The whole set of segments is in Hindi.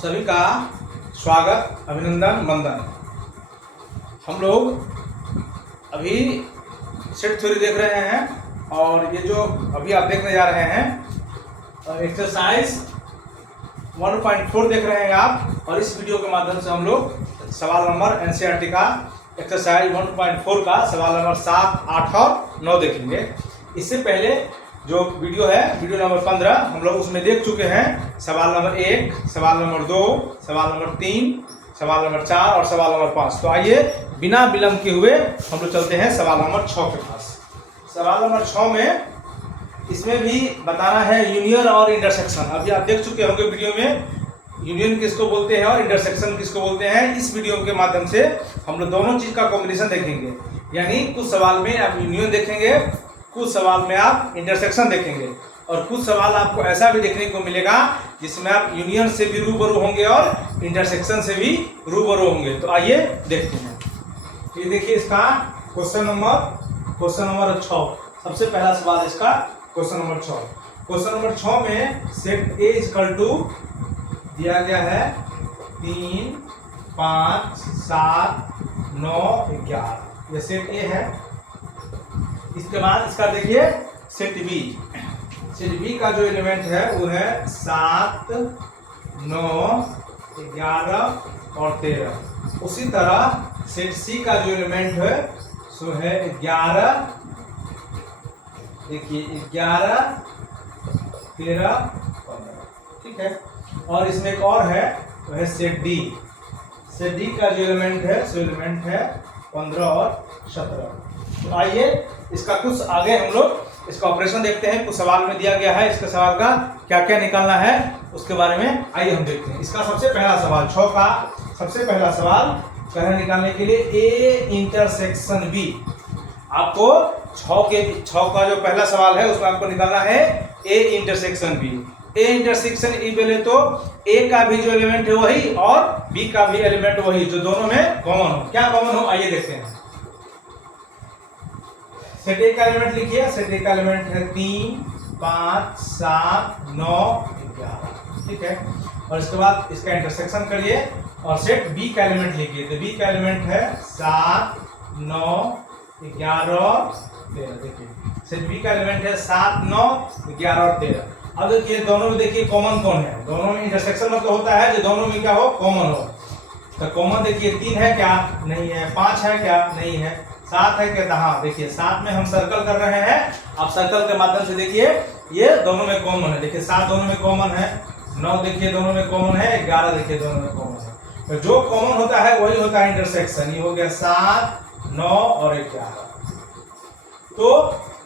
सभी का स्वागत, अभिनंदन, वंदन। हम लोग अभी सेट थ्योरी देख रहे हैं और ये जो अभी आप देखने जा रहे हैं एक्सरसाइज 1.4 देख रहे हैं आप। और इस वीडियो के माध्यम से हम लोग सवाल नंबर एनसीईआरटी का एक्सरसाइज 1.4 का सवाल नंबर 7, 8 और 9 देखेंगे। इससे पहले जो वीडियो है वीडियो नंबर 15 हम लोग उसमें देख चुके हैं। सवाल नंबर 1, सवाल नंबर 2, सवाल नंबर 3, सवाल नंबर 4 और सवाल नंबर 5। तो आइए बिना विलंब के हुए हम लोग चलते हैं सवाल नंबर 6 के पास। सवाल नंबर 6 में इसमें भी बताना है यूनियन और इंटरसेक्शन। अभी आप देख चुके होंगे वीडियो में यूनियन किसको बोलते हैं और इंटरसेक्शन किसको बोलते हैं। इस वीडियो के माध्यम से हम लोग दोनों चीज का कॉम्बिनेशन देखेंगे। यानी कुछ सवाल में आप यूनियन देखेंगे, कुछ सवाल में आप इंटरसेक्शन देखेंगे और कुछ सवाल आपको ऐसा भी देखने को मिलेगा जिसमें आप यूनियन से भी रूबरू होंगे और इंटरसेक्शन से भी रूबरू होंगे। तो आइए देखते हैं। ये देखिए इसका क्वेश्चन नंबर 6। सबसे पहला सवाल इसका क्वेश्चन नंबर 6। क्वेश्चन नंबर 6 में सेट ए इक्वल टू दिया गया है 3, 5, 7, 9, 11। ये सेट ए है। इसके बाद इसका देखिए सेट बी। सेट बी का जो एलिमेंट है वो है 7, 9, 11 और 13। उसी तरह सेट सी का जो एलिमेंट है सो है 11, देखिए 11, 13, 15। ठीक है। और इसमें एक और है वो है सेट डी। सेट डी का जो एलिमेंट है सो एलिमेंट है 15 और 17। तो आइए इसका कुछ आगे हम लोग इसका ऑपरेशन देखते हैं। कुछ सवाल में दिया गया है, इसके सवाल का क्या क्या निकालना है उसके बारे में आइए हम देखते हैं। इसका सबसे पहला सवाल 6 का सबसे पहला सवाल कहना निकालने के लिए ए इंटरसेक्शन बी। आपको 6 का जो पहला सवाल है उसमें आपको निकालना है A intersection B. A intersection E बोले तो ए का भी जो एलिमेंट है वही और बी का भी एलिमेंट वही, जो दोनों में कॉमन हो। क्या कॉमन हो आइए देखते हैं। सेट ए का एलिमेंट लिखिए। सेट ए का एलिमेंट है 3, 5, 7, 9, 11। ठीक है। और इसके बाद इसका इंटरसेक्शन करिए और सेट बी का एलिमेंट लिखिए। तो बी का एलिमेंट है 7, 9, 11, 13। देखिए सेट बी का एलिमेंट है 7, 9, 11 और 13। अब देखिए दोनों में देखिए कॉमन कौन है। दोनों में इंटरसेक्शन मतलब होता है जो दोनों में क्या हो, कॉमन हो। तो कॉमन देखिए 3 है क्या, नहीं है। 5 है क्या, नहीं है। 7 है क्या, हाँ देखिए 7 में हम सर्कल कर रहे हैं। आप सर्कल के माध्यम से देखिए ये दोनों में कॉमन है। देखिए 7 दोनों में कॉमन है, 9 देखिए दोनों में कॉमन है, 11 देखिए दोनों में कॉमन है। तो जो कॉमन होता है वही होता है इंटरसेक्शन। ये हो गया 7, 9 और 11। तो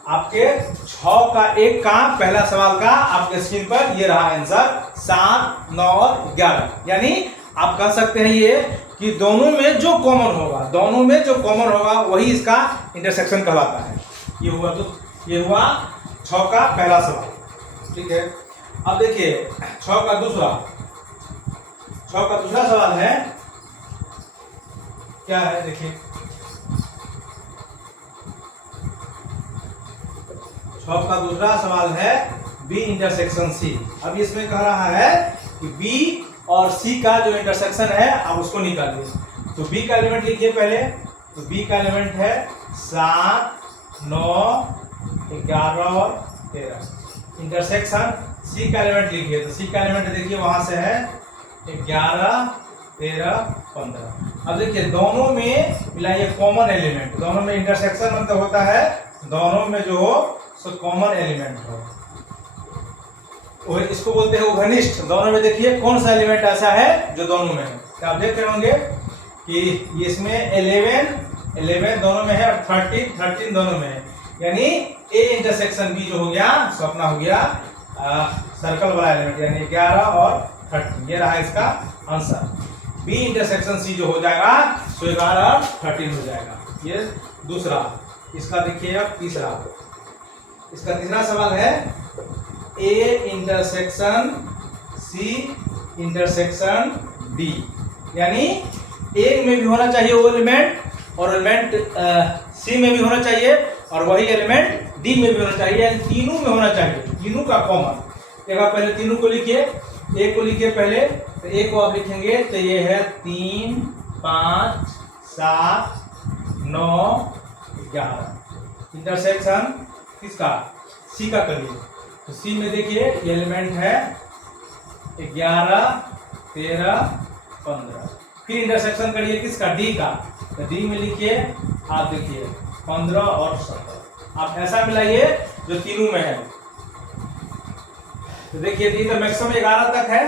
आपके 6 का एक का पहला सवाल का आपके स्क्रीन पर ये रहा आंसर 7, 9 और 11। यानी आप कह सकते हैं ये कि दोनों में जो कॉमन होगा वही इसका इंटरसेक्शन कहलाता है। ये हुआ 6 का पहला सवाल। ठीक है। अब देखिए 6 का दूसरा सवाल है क्या है, देखिए 6 का दूसरा सवाल है बी इंटरसेक्शन सी। अब इसमें कह रहा है कि बी और सी का जो इंटरसेक्शन है आप उसको निकालिए। तो बी का एलिमेंट लिखिए पहले। तो बी का एलिमेंट है 7, 9, 11 और 13। इंटरसेक्शन सी का एलिमेंट लिखिए। तो सी का एलिमेंट देखिए वहां से है 11, 13, 15। अब देखिए दोनों में मिलाइए कॉमन एलिमेंट। दोनों में इंटरसेक्शन मतलब होता है दोनों में जो हो सो कॉमन एलिमेंट हो, इसको बोलते हैं घनिष्ठ। दोनों में देखिए कौन सा एलिमेंट ऐसा है जो दोनों में है। तो आप देख रहे होंगे कि इसमें 11 दोनों में है और 13 दोनों में है। यानी ए इंटरसेक्शन बी जो हो गया सो अपना हो गया सर्कल वाला एलिमेंट, यानी 11 और 13। ये रहा इसका आंसर। बी इंटरसेक्शन सी जो हो जाएगा सो 11 और 13 हो जाएगा। ये दूसरा। इसका देखिए अब इसका तीसरा सवाल है A intersection C intersection D. यानी ए में भी होना चाहिए वो एलिमेंट और एलिमेंट सी में भी होना चाहिए और वही एलिमेंट डी में भी होना चाहिए। यानी तीनों में होना चाहिए, तीनों का कॉमन। एक बार पहले तीनों को लिखिए। ए को लिखिए पहले। तो ए को आप लिखेंगे तो ये है 3, 5, 7, 9, 11। इंटरसेक्शन किसका? सी का करिए। तो सी में देखिए ये एलिमेंट है 11, 13, 15। फिर इंटरसेक्शन करिए किसका? डी का। तो डी में लिखिए आप देखिए 15 और 17। आप ऐसा मिलाइए जो तीनों में है। तो देखिए डी तो मैक्सिमम 11 तक है।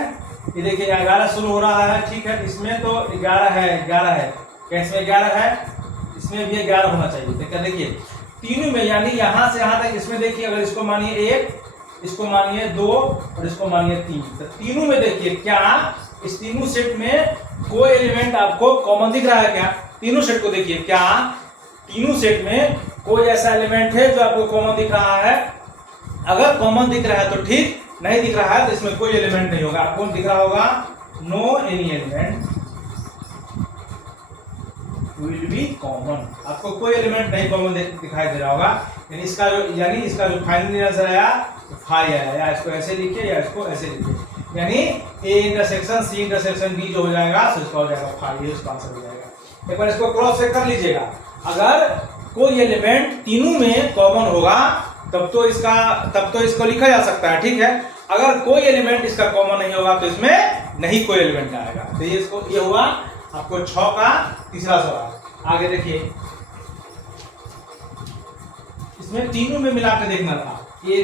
ये देखिए 11 शुरू हो रहा है, ठीक है। इसमें तो 11 है, 11 है। क्या इसमें 11 है? इसमें भी 11 होना चाहिए। देखिए तीनों में, यानी यहाँ से यहाँ तक। इसमें देखिए अगर इसको मानिए 1, इसको मानिए 2 और इसको मानिए 3, तो तीनों में देखिए क्या इस तीनों सेट में कोई एलिमेंट आपको कॉमन दिख रहा है क्या? तीनों सेट को देखिए, क्या तीनों सेट में कोई ऐसा एलिमेंट है जो आपको कॉमन दिख रहा है? अगर कॉमन दिख रहा है तो ठीक, नहीं दिख रहा है तो इसमें कोई एलिमेंट नहीं होगा। आपको दिख रहा होगा no any element will be common. आपको कोई एलिमेंट नहीं कॉमन दिखाई दे रहा होगा। यानी इसका जो फाइनल आंसर आया फाई आया। या इसको ऐसे लिखिए या इसको ऐसे लिखिए। यानी A intersection C intersection B जो हो जाएगा सो इसका हो जाएगा फाई। ये उसका आंसर हो जाएगा। एक बार इसको क्रॉस चेक कर लीजिएगा। अगर कोई एलिमेंट तीनों में कॉमन होगा तब तो इसको लिखा जा सकता है, ठीक है। अगर कोई एलिमेंट इसका कॉमन नहीं होगा तो इसमें नहीं कोई एलिमेंट आएगा। तो ये हुआ आपको 6 का तीसरा सवाल। आगे देखिए, इसमें तीनों में मिला के देखना था। ये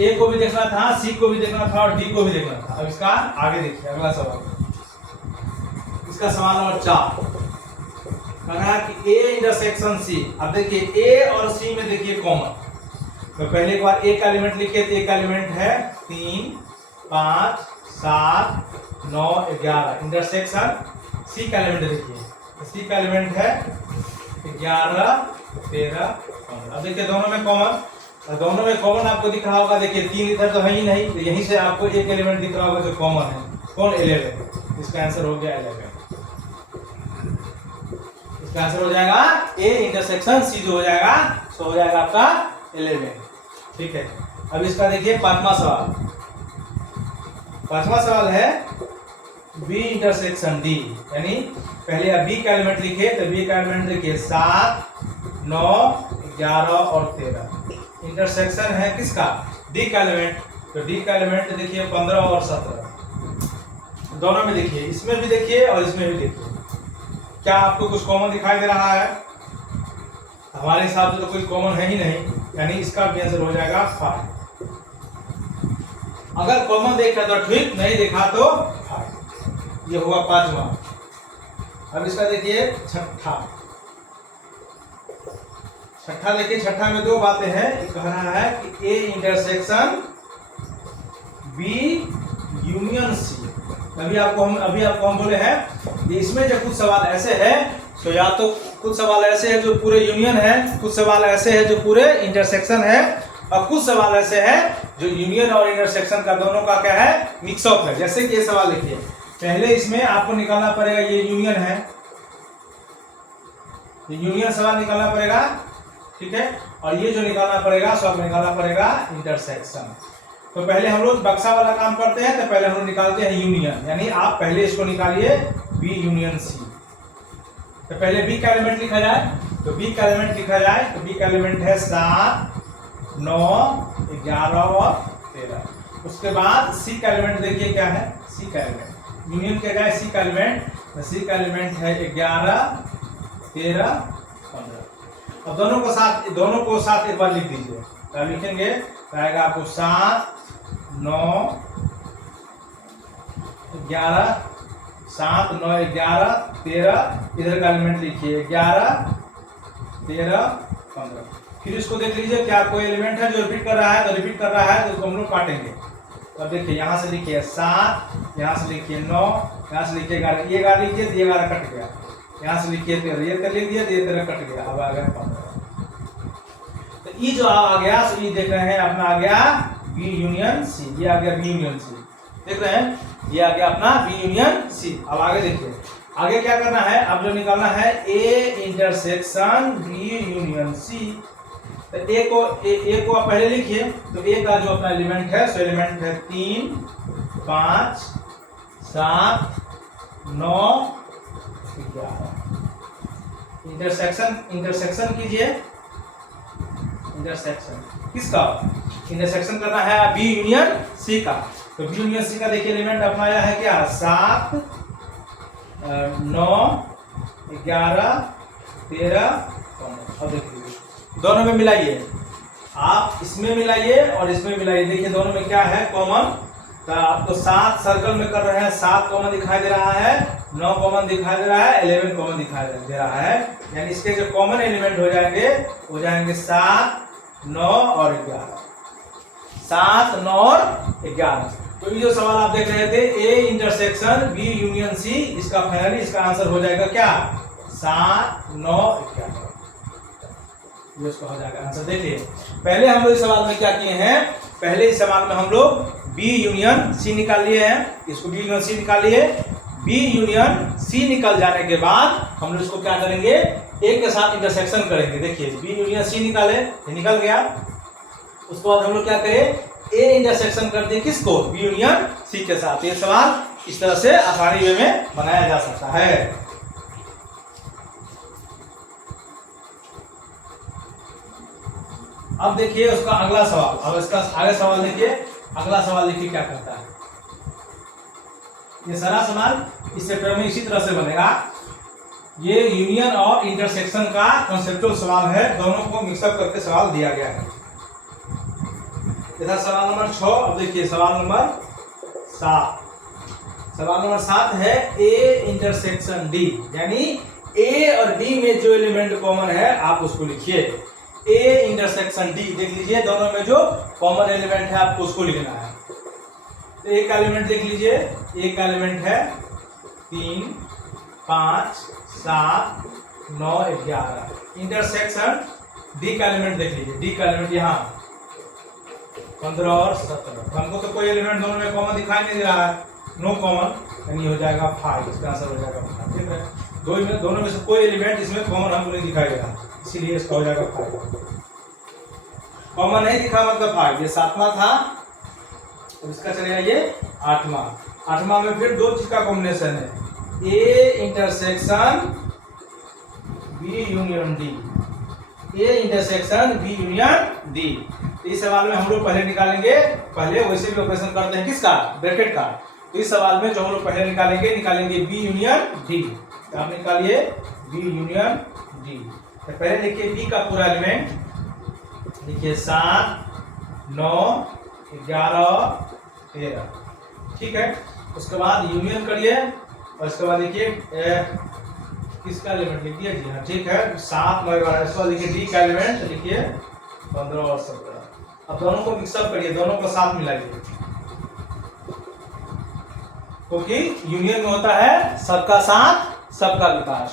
ए को भी देखना था, सी को भी देखना था और डी को भी देखना था। अब इसका आगे देखिए अगला सवाल। इसका सवाल नंबर 4 कहा कि ए इंटरसेक्शन सी। अब देखिए ए और सी में देखिए कॉमन। तो पहले एक बार ए का एलिमेंट लिखिए। तो ए का एलिमेंट है 3, 5, 7, 9, 11। इंटरसेक्शन सी का एलिमेंट देखिए। सी का एलिमेंट है 11, 13, 15। अब देखिए दोनों में कॉमन, दोनों में कॉमन आपको दिख रहा होगा। देखिए 3 इधर तो है ही नहीं, तो यहीं से आपको एक एलिमेंट दिख रहा होगा जो कॉमन है। कौन? 11। इसका आंसर हो गया 11। इसका आंसर हो जाएगा ए इंटरसेक्शन सी जो हो जाएगा सो हो जाएगा आपका 11, ठीक है। अब इसका देखिए 5वां सवाल। 5वां सवाल है बी इंटरसेक्शन डी। यानी पहले आप बी का एलिमेंट लिखे। तो बी का एलिमेंट देखिए 7, 9, 11 और 13। इंटरसेक्शन है किसका? डी का एलिमेंट। तो डी का एलिमेंट देखिए 15 और 17। दोनों में देखिए, इसमें भी देखिए और इसमें भी देखिए। क्या आपको कुछ कॉमन दिखाई दे रहा है? हमारे हिसाब से तो कोई कॉमन है ही नहीं। यानी इसका भी आंसर हो जाएगा 5। अगर कॉमन देखा तो ठीक, नहीं देखा तो 5। ये हुआ 5वां। अब इसका देखिए 6ठा देखिए। 6ठा में 2 बातें हैं। कह रहा है कि A intersection B union C. अभी आपको हम बोले हैं कि इसमें जो कुछ सवाल ऐसे हैं तो या तो कुछ सवाल ऐसे हैं जो पूरे यूनियन है, कुछ सवाल ऐसे हैं जो पूरे इंटरसेक्शन है, और कुछ सवाल ऐसे हैं जो यूनियन और इंटरसेक्शन का दोनों का क्या है? मिक्सअप है। जैसे कि ये सवाल देखिए, पहले इसमें आपको निकालना पड़ेगा ये यूनियन है, ये यूनियन सवाल निकालना पड़ेगा, ठीक है। और ये जो निकालना पड़ेगा सो आपको निकालना पड़ेगा इंटरसेक्शन। तो पहले हम लोग बक्सा वाला काम करते हैं। तो पहले हम लोग निकालते हैं यूनियन। यानी आप पहले इसको निकालिए बी यूनियन सी। तो पहले बी का एलिमेंट लिखा जाए। तो बी का एलिमेंट लिखा जाए तो बी का एलिमेंट है 7, 9, 11 और 13। उसके बाद सी का एलिमेंट देखिए क्या है? सी का एलिमेंट यूनियन क्या है? सी का एलिमेंट। सी का एलिमेंट है 11, 13, 15। अब दोनों को साथ एक बार लिख दीजिए। तो लिखेंगे तो आएगा आपको 7, 9, 11, 7, 9, 11, 13। इधर का एलिमेंट लिखिए 11, 13, 15। फिर इसको देख लीजिए क्या कोई एलिमेंट है जो रिपीट कर रहा है। तो रिपीट कर रहा है तो उसको हम लोग काटेंगे। तो अब देखिए यहाँ से लिखिए 7, यहाँ से लिखिए 9, यहाँ से लिखिए 11। ये 11 लिखिए तो ये 11 कट गया। यहाँ से लिखिए 13, ये 13 लिख दिया तो ये 13 कट गया। अब आ गया 15। तो ये जो आ गया सो ये देख रहे हैं अपना आ गया बी यूनियन सी। ये आ गया बी यूनियन सी, देख रहे हैं? ये आ गया अपना बी यूनियन सी। अब आगे देखिए, आगे क्या करना है? अब जो निकालना है A intersection B union C. तो ए को आप पहले लिखिए। तो ए का जो अपना एलिमेंट है सो एलिमेंट है 3, 5, 7 9 11। इंटरसेक्शन कीजिए। इंटरसेक्शन किसका? इंटरसेक्शन करना है बी यूनियन सी का। तो बी यूनियन सी का देखिए एलिमेंट अपना आया है क्या? 7 9 11 13 15। अब देखिए दोनों में मिलाइए, आप इसमें मिलाइए और इसमें मिलाइए। देखिए दोनों में क्या है कॉमन? तो आपको 7 सर्कल में कर रहे हैं, 7 कॉमन दिखाई दे रहा है, 9 कॉमन दिखाई दे रहा है, 11 कॉमन दिखाई दे रहा है। यानी इसके जो कॉमन एलिमेंट हो जाएंगे 7 9 और 11। 7 9 और 11। तो ये जो सवाल आप देख रहे थे A intersection B union C, इसका फाइनली इसका आंसर हो जाएगा क्या? 7 9 11। ये उसका हो जाएगा आंसर। देखिए पहले हम लोग इस सवाल में क्या किए हैं? पहले इस सवाल में हम लोग बी यूनियन सी निकाल लिए हैं। इसको बी यूनियन सी निकाल लिए। बी यूनियन सी निकल जाने के बाद हम लोग इसको क्या करेंगे? ए के साथ इंटरसेक्शन करेंगे। देखिए बी यूनियन सी निकाले, ये निकल गया। उसके बाद हम लोग क्या करें? ए इंटरसेक्शन कर दिए किसको? बी यूनियन सी के साथ। ये सवाल इस तरह से आसानी वे में बनाया जा सकता है। अब देखिए उसका अगला सवाल। अब इसका आगे सवाल देखिए, अगला सवाल देखिए क्या करता है। ये सारा सवाल इस चैप्टर में इसी तरह से बनेगा। ये यूनियन और इंटरसेक्शन का कॉन्सेप्चुअल सवाल है, दोनों को मिक्सअप करके सवाल दिया गया है। था सवाल नंबर 6। अब देखिए सवाल नंबर 7। सवाल नंबर 7 है ए इंटरसेक्शन डी, यानी ए और डी में जो एलिमेंट कॉमन है आप उसको लिखिए। ए इंटरसेक्शन डी देख लीजिए, दोनों में जो कॉमन एलिमेंट है आपको उसको लिखना है। तो ए का एलिमेंट देख लीजिए, ए का एलिमेंट है 3 5 7 9 11। इंटरसेक्शन डी का एलिमेंट देख लीजिए, डी का एलिमेंट यहाँ 15 और 17। हमको तो कोई एलिमेंट दोनों में कॉमन दिखाई नहीं दे रहा है, नो कॉमन, यानी हो जाएगा 5। इसका आंसर हो जाएगा 5। ठीक है, दोनों में से कोई एलिमेंट इसमें कॉमन हमको नहीं दिखाई दे रहा, इसीलिए इसका हो जाएगा 5। कॉमन नहीं दिखा मतलब 5। ये 7वां था, तो इसका चलेगा ये 8वां। 8वां में फिर दो चीज का कॉम्बिनेशन है, A intersection B union D. A intersection B union D. इस सवाल में हम लोग पहले निकालेंगे, पहले वैसे भी ऑपरेशन करते हैं किसका? ब्रैकेट का। तो इस सवाल में जो हम लोग पहले निकालेंगे बी यूनियन डी। तो आप निकालिए बी यूनियन डी। तो पहले देखिए बी का पूरा एलिमेंट, देखिए 7 9 11 13। ठीक है, उसके बाद यूनियन करिए और उसके बाद देखिए किसका एलिमेंट लिखिए जी हाँ, ठीक है 7 9 11। इसको देखिए डी का एलिमेंट लिखिए 15 और 17। अब दोनों को मिक्सअप करिए, दोनों को साथ मिलाइए, क्योंकि यूनियन में होता है सबका साथ सबका विकास।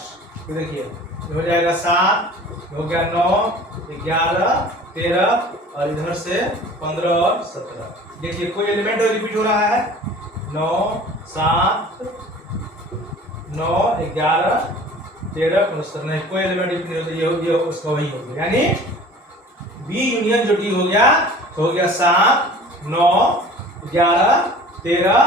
तो देखिए हो जाएगा 7, हो गया 9 11 13 और इधर से 15 और 17। देखिए कोई एलिमेंट रिपीट हो रहा है, 9 7 9 11 13 15। नहीं, कोई एलिमेंट रिपीट नहीं होता, ये उसका वही हो गया। यानी बी यूनियन जो डी हो गया तो हो गया 7 9 11 13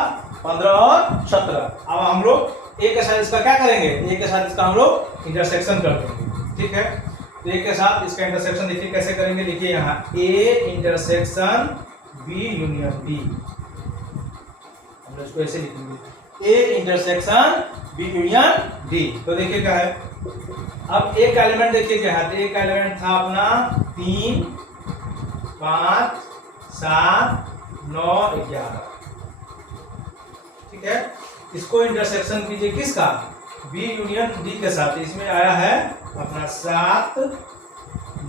15 और 17। अब हम लोग ए के साथ इसका क्या करेंगे? ए के साथ इसका हम लोग इंटरसेक्शन कर देंगे। ठीक है, तो ए के साथ इसका इंटरसेक्शन देखिए कैसे करेंगे। लिखिए यहाँ A intersection B union D. हम लोग इसको ऐसे लिखेंगे, A intersection B union D. तो देखिए क्या है, अब ए का एलिमेंट देखिए क्या है। ए का एलिमेंट था अपना 3 5 7 9 11। ठीक है, इसको इंटरसेक्शन कीजिए किसका? बी यूनियन डी के साथ। इसमें आया है अपना 7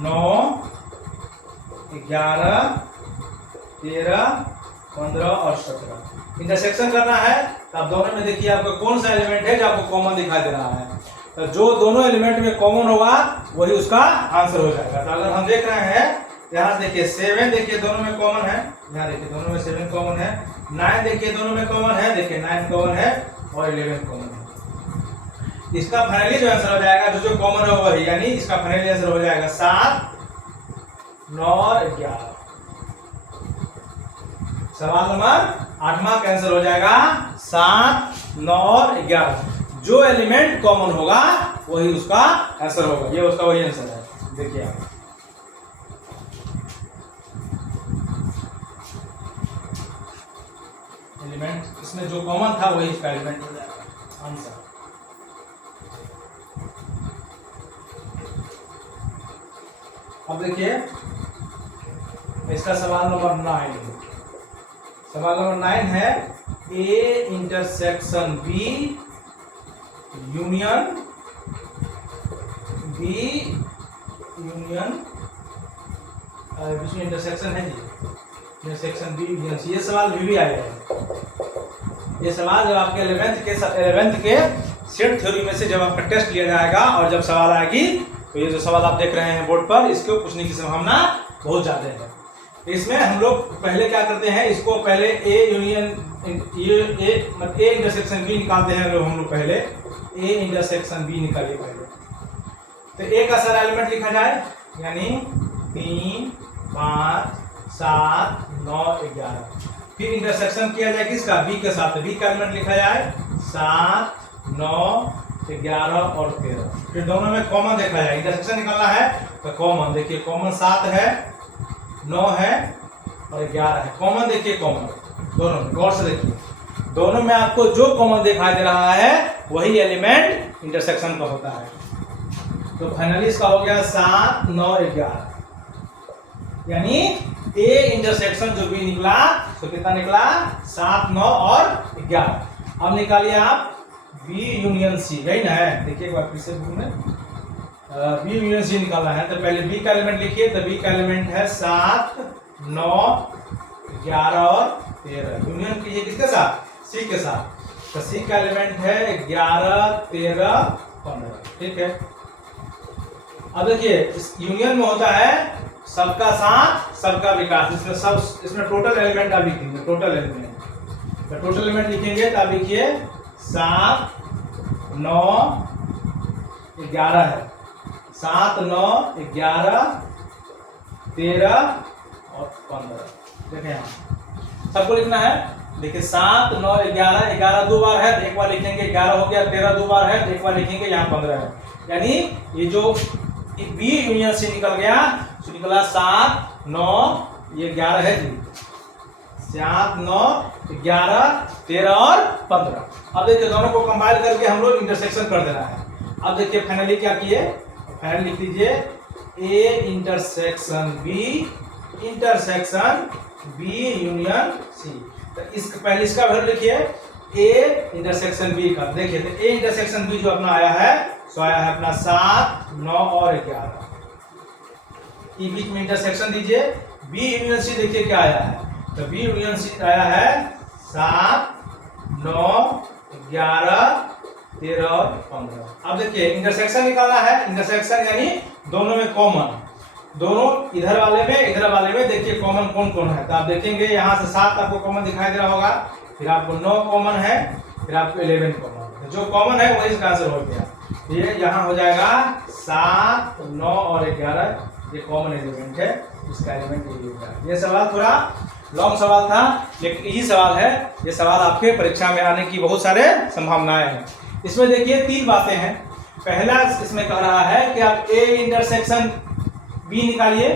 9 11 13 15 और 17। इंटरसेक्शन करना है तो आप दोनों में देखिए आपको कौन सा एलिमेंट है जो आपको कॉमन दिखाई दे रहा है। तो जो दोनों एलिमेंट में कॉमन होगा वही उसका आंसर हो जाएगा। तो अगर हम देख रहे हैं यहाँ देखिए 7 देखिए दोनों में कॉमन है, यहाँ देखिए दोनों में 7 कॉमन है। 9 देखिए दोनों में कॉमन है, देखिए 9 कॉमन है और 11 कॉमन है। इसका फाइनली जो आंसर हो जाएगा जो कॉमन है वही, यानी इसका फाइनली आंसर हो जाएगा 7 9 और 11। सवाल नंबर 8वां कैंसिल हो जाएगा, 7, 9 और 11। जो एलिमेंट कॉमन होगा वही उसका आंसर होगा। ये उसका वही आंसर है। देखिए आप एलिमेंट इसमें जो कॉमन था वही इसका एलिमेंट हो जाएगा आंसर। अब देखिए इसका सवाल नंबर 9। सवाल नंबर 9 है ए इंटरसेक्शन बी यूनियन बीच में इंटरसेक्शन है जी, इंटरसेक्शन बी यूनियन सी। ये सवाल भी आया है। ये सवाल जब आपके 11th के सेट थ्योरी में से जब आपका टेस्ट लिया जाएगा और जब सवाल आएगी तो ये जो सवाल आप देख रहे हैं बोर्ड पर, इसको पूछने की संभावना बहुत ज्यादा है। इसमें हम लोग पहले क्या करते हैं, इसको पहले ए इंटरसेक्शन बी निकालते हैं हम लोग। पहले ए इंटरसेक्शन बी निकालिए पहले। तो ए का सारा एलिमेंट लिखा जाए, यानी 3, 5, 7, 9, 11। फिर इंटरसेक्शन किया जाए किसका, बी के साथ। बी का एलिमेंट लिखा जाए 7, 9, 11 और 13। फिर दोनों में कॉमन देखा जाए, इंटरसेक्शन निकालना है तो कॉमन देखिए, कॉमन 7 है, 9 है और 11 है। कॉमन देखिए, कॉमन दोनों में गौर से देखिए, दोनों में आपको जो कॉमन दिखाई दे रहा है वही एलिमेंट इंटरसेक्शन का होता है। तो फाइनली इसका हो गया 7, 9, 11, यानी ए इंटरसेक्शन जो बी निकला तो कितना निकला, 7, 9 और 11। अब निकालिए आप बी यूनियन सी, यही ना है। देखिए एक बार फिर से बुक में बी यूनियन सी निकालना है। तो पहले बी का एलिमेंट लिखिए। तो बी का एलिमेंट है 7, 9, 11 और 13। यूनियन कीजिए किसके साथ, सी के साथ। तो सी का एलिमेंट है 11, 13, 15। ठीक है। अब देखिए इस यूनियन में होता है सबका साथ सबका विकास। इसमें टोटल एलिमेंट आप लिखेंगे, टोटल एलिमेंट। तो टोटल एलिमेंट लिखेंगे तो आप लिखिए 7, 9, 11 है, 7, 9, 11, 13 और 15। देखें यहाँ सबको लिखना है। देखिए 7, 9, 11, 11 दो बार है तो एक बार लिखेंगे 11 हो गया, 13 दो बार है तो एक बार लिखेंगे, यहाँ 15 है। यानी ये जो बी यूनियन से निकल गया तो निकला 7, 9, ये 11 है जी, 7, 9, 11, 13 और 15। अब देखिए दोनों को कंबाइन करके हम लोग इंटरसेक्शन कर देना है। अब देखिए फाइनली क्या किए, फाइनली लिख दीजिए A intersection B union C. तो इसका पहले इसका वैल्यू लिखिए ए इंटरसेक्शन बी का। देखिए तो ए इंटरसेक्शन बी जो अपना आया है सो आया है अपना 7, 9 और 11। ई बीच में इंटरसेक्शन दीजिए। बी यूनियन सी देखिए क्या आया है, तो बी यूनियन सी आया है 7, 9, 11, 13 और 15। अब देखिए इंटरसेक्शन निकालना है। इंटरसेक्शन यानी दोनों में कॉमन, दोनों इधर वाले में देखिए कॉमन कौन कौन है। तो आप देखेंगे यहाँ से 7 आपको कॉमन दिखाई दे रहा होगा, फिर आपको 9 कॉमन है, फिर आपको 11 कॉमन है। जो कॉमन है वही इसका आंसर हो गया। ये यहाँ हो जाएगा 7, 9 और 11, ये कॉमन एलिमेंट है, इसका एलिमेंट यही होगा। ये सवाल थोड़ा लॉन्ग सवाल था लेकिन यही सवाल है। ये सवाल आपके परीक्षा में आने की बहुत सारे संभावनाएं हैं। इसमें देखिए 3 बातें हैं। पहला इसमें कह रहा है कि आप ए इंटरसेक्शन बी निकालिए,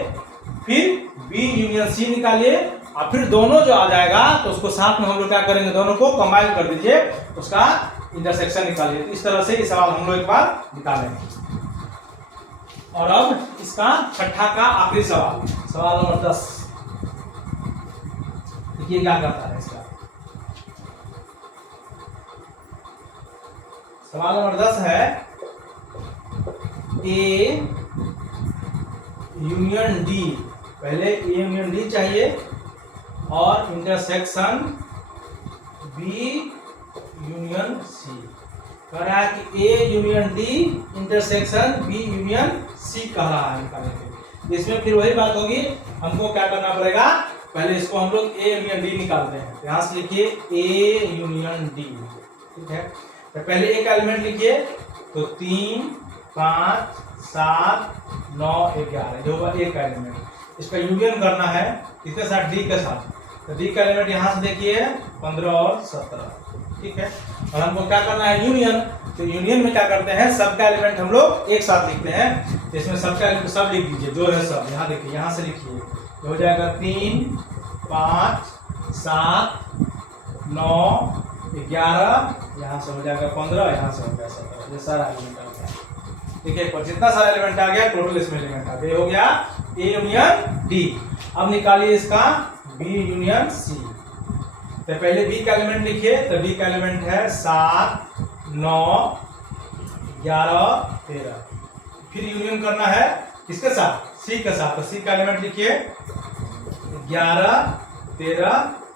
फिर बी यूनियन सी निकालिए और फिर दोनों जो आ जाएगा तो उसको साथ में हम लोग क्या करेंगे, दोनों को कंबाइन कर दीजिए, उसका इंटरसेक्शन निकालिए। तो इस तरह से ये सवाल हम लोग एक बार निकालेंगे। और अब इसका छठा का आखिरी सवाल, सवाल नंबर 10। देखिए क्या करता है इसका। सवाल नंबर 10 है ए यूनियन डी। पहले ए यूनियन डी चाहिए और इंटरसेक्शन बी यूनियन सी। कह रहा है कि A union D intersection B union C कह रहा है निकालने के। इसमें फिर वही बात होगी, हमको क्या करना पड़ेगा, पहले इसको हम लोग ए यूनियन डी निकालते हैं। यहाँ से लिखिए ए यूनियन डी। ठीक है, तो पहले एक एलिमेंट लिखिए। तो 3, 5, 7, 9, 11 जो होगा एक एलिमेंट। इसका यूनियन करना है किसके साथ, डी के साथ। तो डी का एलिमेंट यहाँ से देखिए 15 और 17, ठीक है। और हमको क्या करना है यूनियन, तो यूनियन में क्या करते हैं सब का एलिमेंट हम लोग एक साथ लिखते हैं। इसमें सबका एलिमेंट सब लिख दीजिए जो है सब, यहाँ देखिए यहाँ से लिखिए, तो हो जाएगा 3, 5, 7, 9, 11, यहाँ से हो जाएगा 15, यहाँ से हो गया 17, ये सारा एलिमेंट आ गया, ठीक है। पर जितना सारा एलिमेंट आ गया टोटल इसमें एलिमेंट आ गया, हो गया ए यूनियन डी। अब निकालिए इसका बी यूनियन सी। तो पहले बी का एलिमेंट लिखिए, तो बी का एलिमेंट है 7, 9, 11, 13। फिर यूनियन करना है किसके साथ, सी के साथ, तो सी का एलिमेंट लिखिए 11, 13,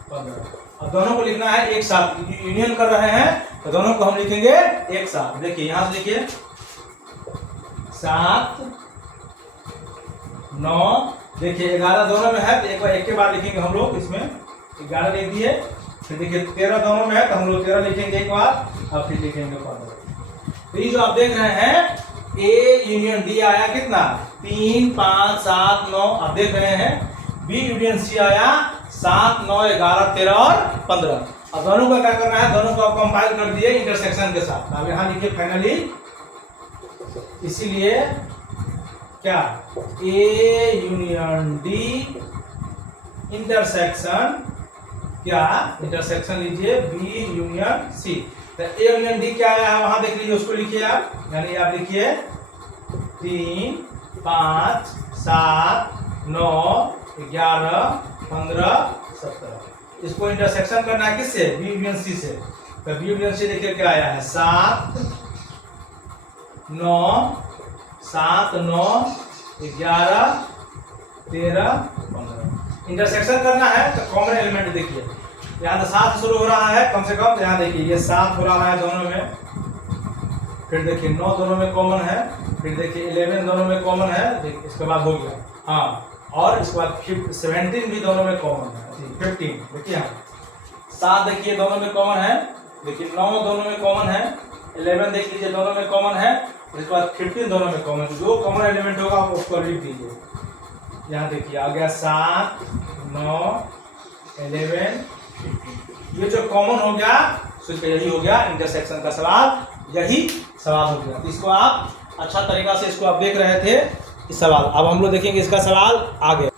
15। अब दोनों को लिखना है एक साथ, यूनियन कर रहे हैं तो दोनों को हम लिखेंगे एक साथ। देखिए यहाँ से लिखिए 7, 9, देखिए 11 दोनों में है तो एक बार एक के बाद लिखेंगे हम लोग, इसमें 11 लिख दिए। फिर देखिए 13 दोनों में है तो हम लोग 13 लिखेंगे एक बार, और फिर लिखेंगे 15। तो ये जो आप देख रहे हैं ए यूनियन डी आया कितना 3, 5, 7, 9, आप देख रहे हैं। बी यूनियन सी आया 7, 9, 11, 13 और 15। अब दोनों का क्या करना है, दोनों को आप कंपाइल कर दिए इंटरसेक्शन के साथ। अब यहाँ लिखिए फाइनली, इसीलिए क्या ए यूनियन डी इंटरसेक्शन, क्या इंटरसेक्शन लीजिए बी यूनियन सी। तो ए यूनियन डी क्या है वहां देख लीजिए, उसको लिखिए आप, यानी आप लिखिए 3, 5, 7, 9, 11, 15, 17। इसको इंटरसेक्शन करना है किससे, बी यूनियन सी से। तो बी यूनियन सी देखिए क्या आया है 7, 9, 7, 9, 11, 13, 15। इंटरसेक्शन करना है तो कॉमन एलिमेंट देखिए, यहाँ तो 7 शुरू हो रहा है कम से कम, तो यहाँ देखिए ये 7 हो रहा है दोनों में। फिर देखिए 9 दोनों में कॉमन है, फिर देखिए 11 दोनों में कॉमन है, देखिए इसके बाद हो गया हाँ। और इसके बाद 17 भी दोनों में कॉमन है, 15 देखिए यहाँ 7 देखिए दोनों में कॉमन है, देखिए 9 दोनों में कॉमन है, 11 देख लीजिए दोनों में कॉमन है, और इसके बाद 15 दोनों में कॉमन है। जो कॉमन एलिमेंट होगा आप उसको लिख दीजिए। यहाँ देखिए आ गया 7, 9, 11, 15। ये जो कॉमन हो गया तो इसका यही हो गया इंटरसेक्शन का सवाल, यही सवाल हो गया। तो इसको आप अच्छा तरीका से इसको आप देख रहे थे इस सवाल। अब हम लोग देखेंगे इसका सवाल आगे।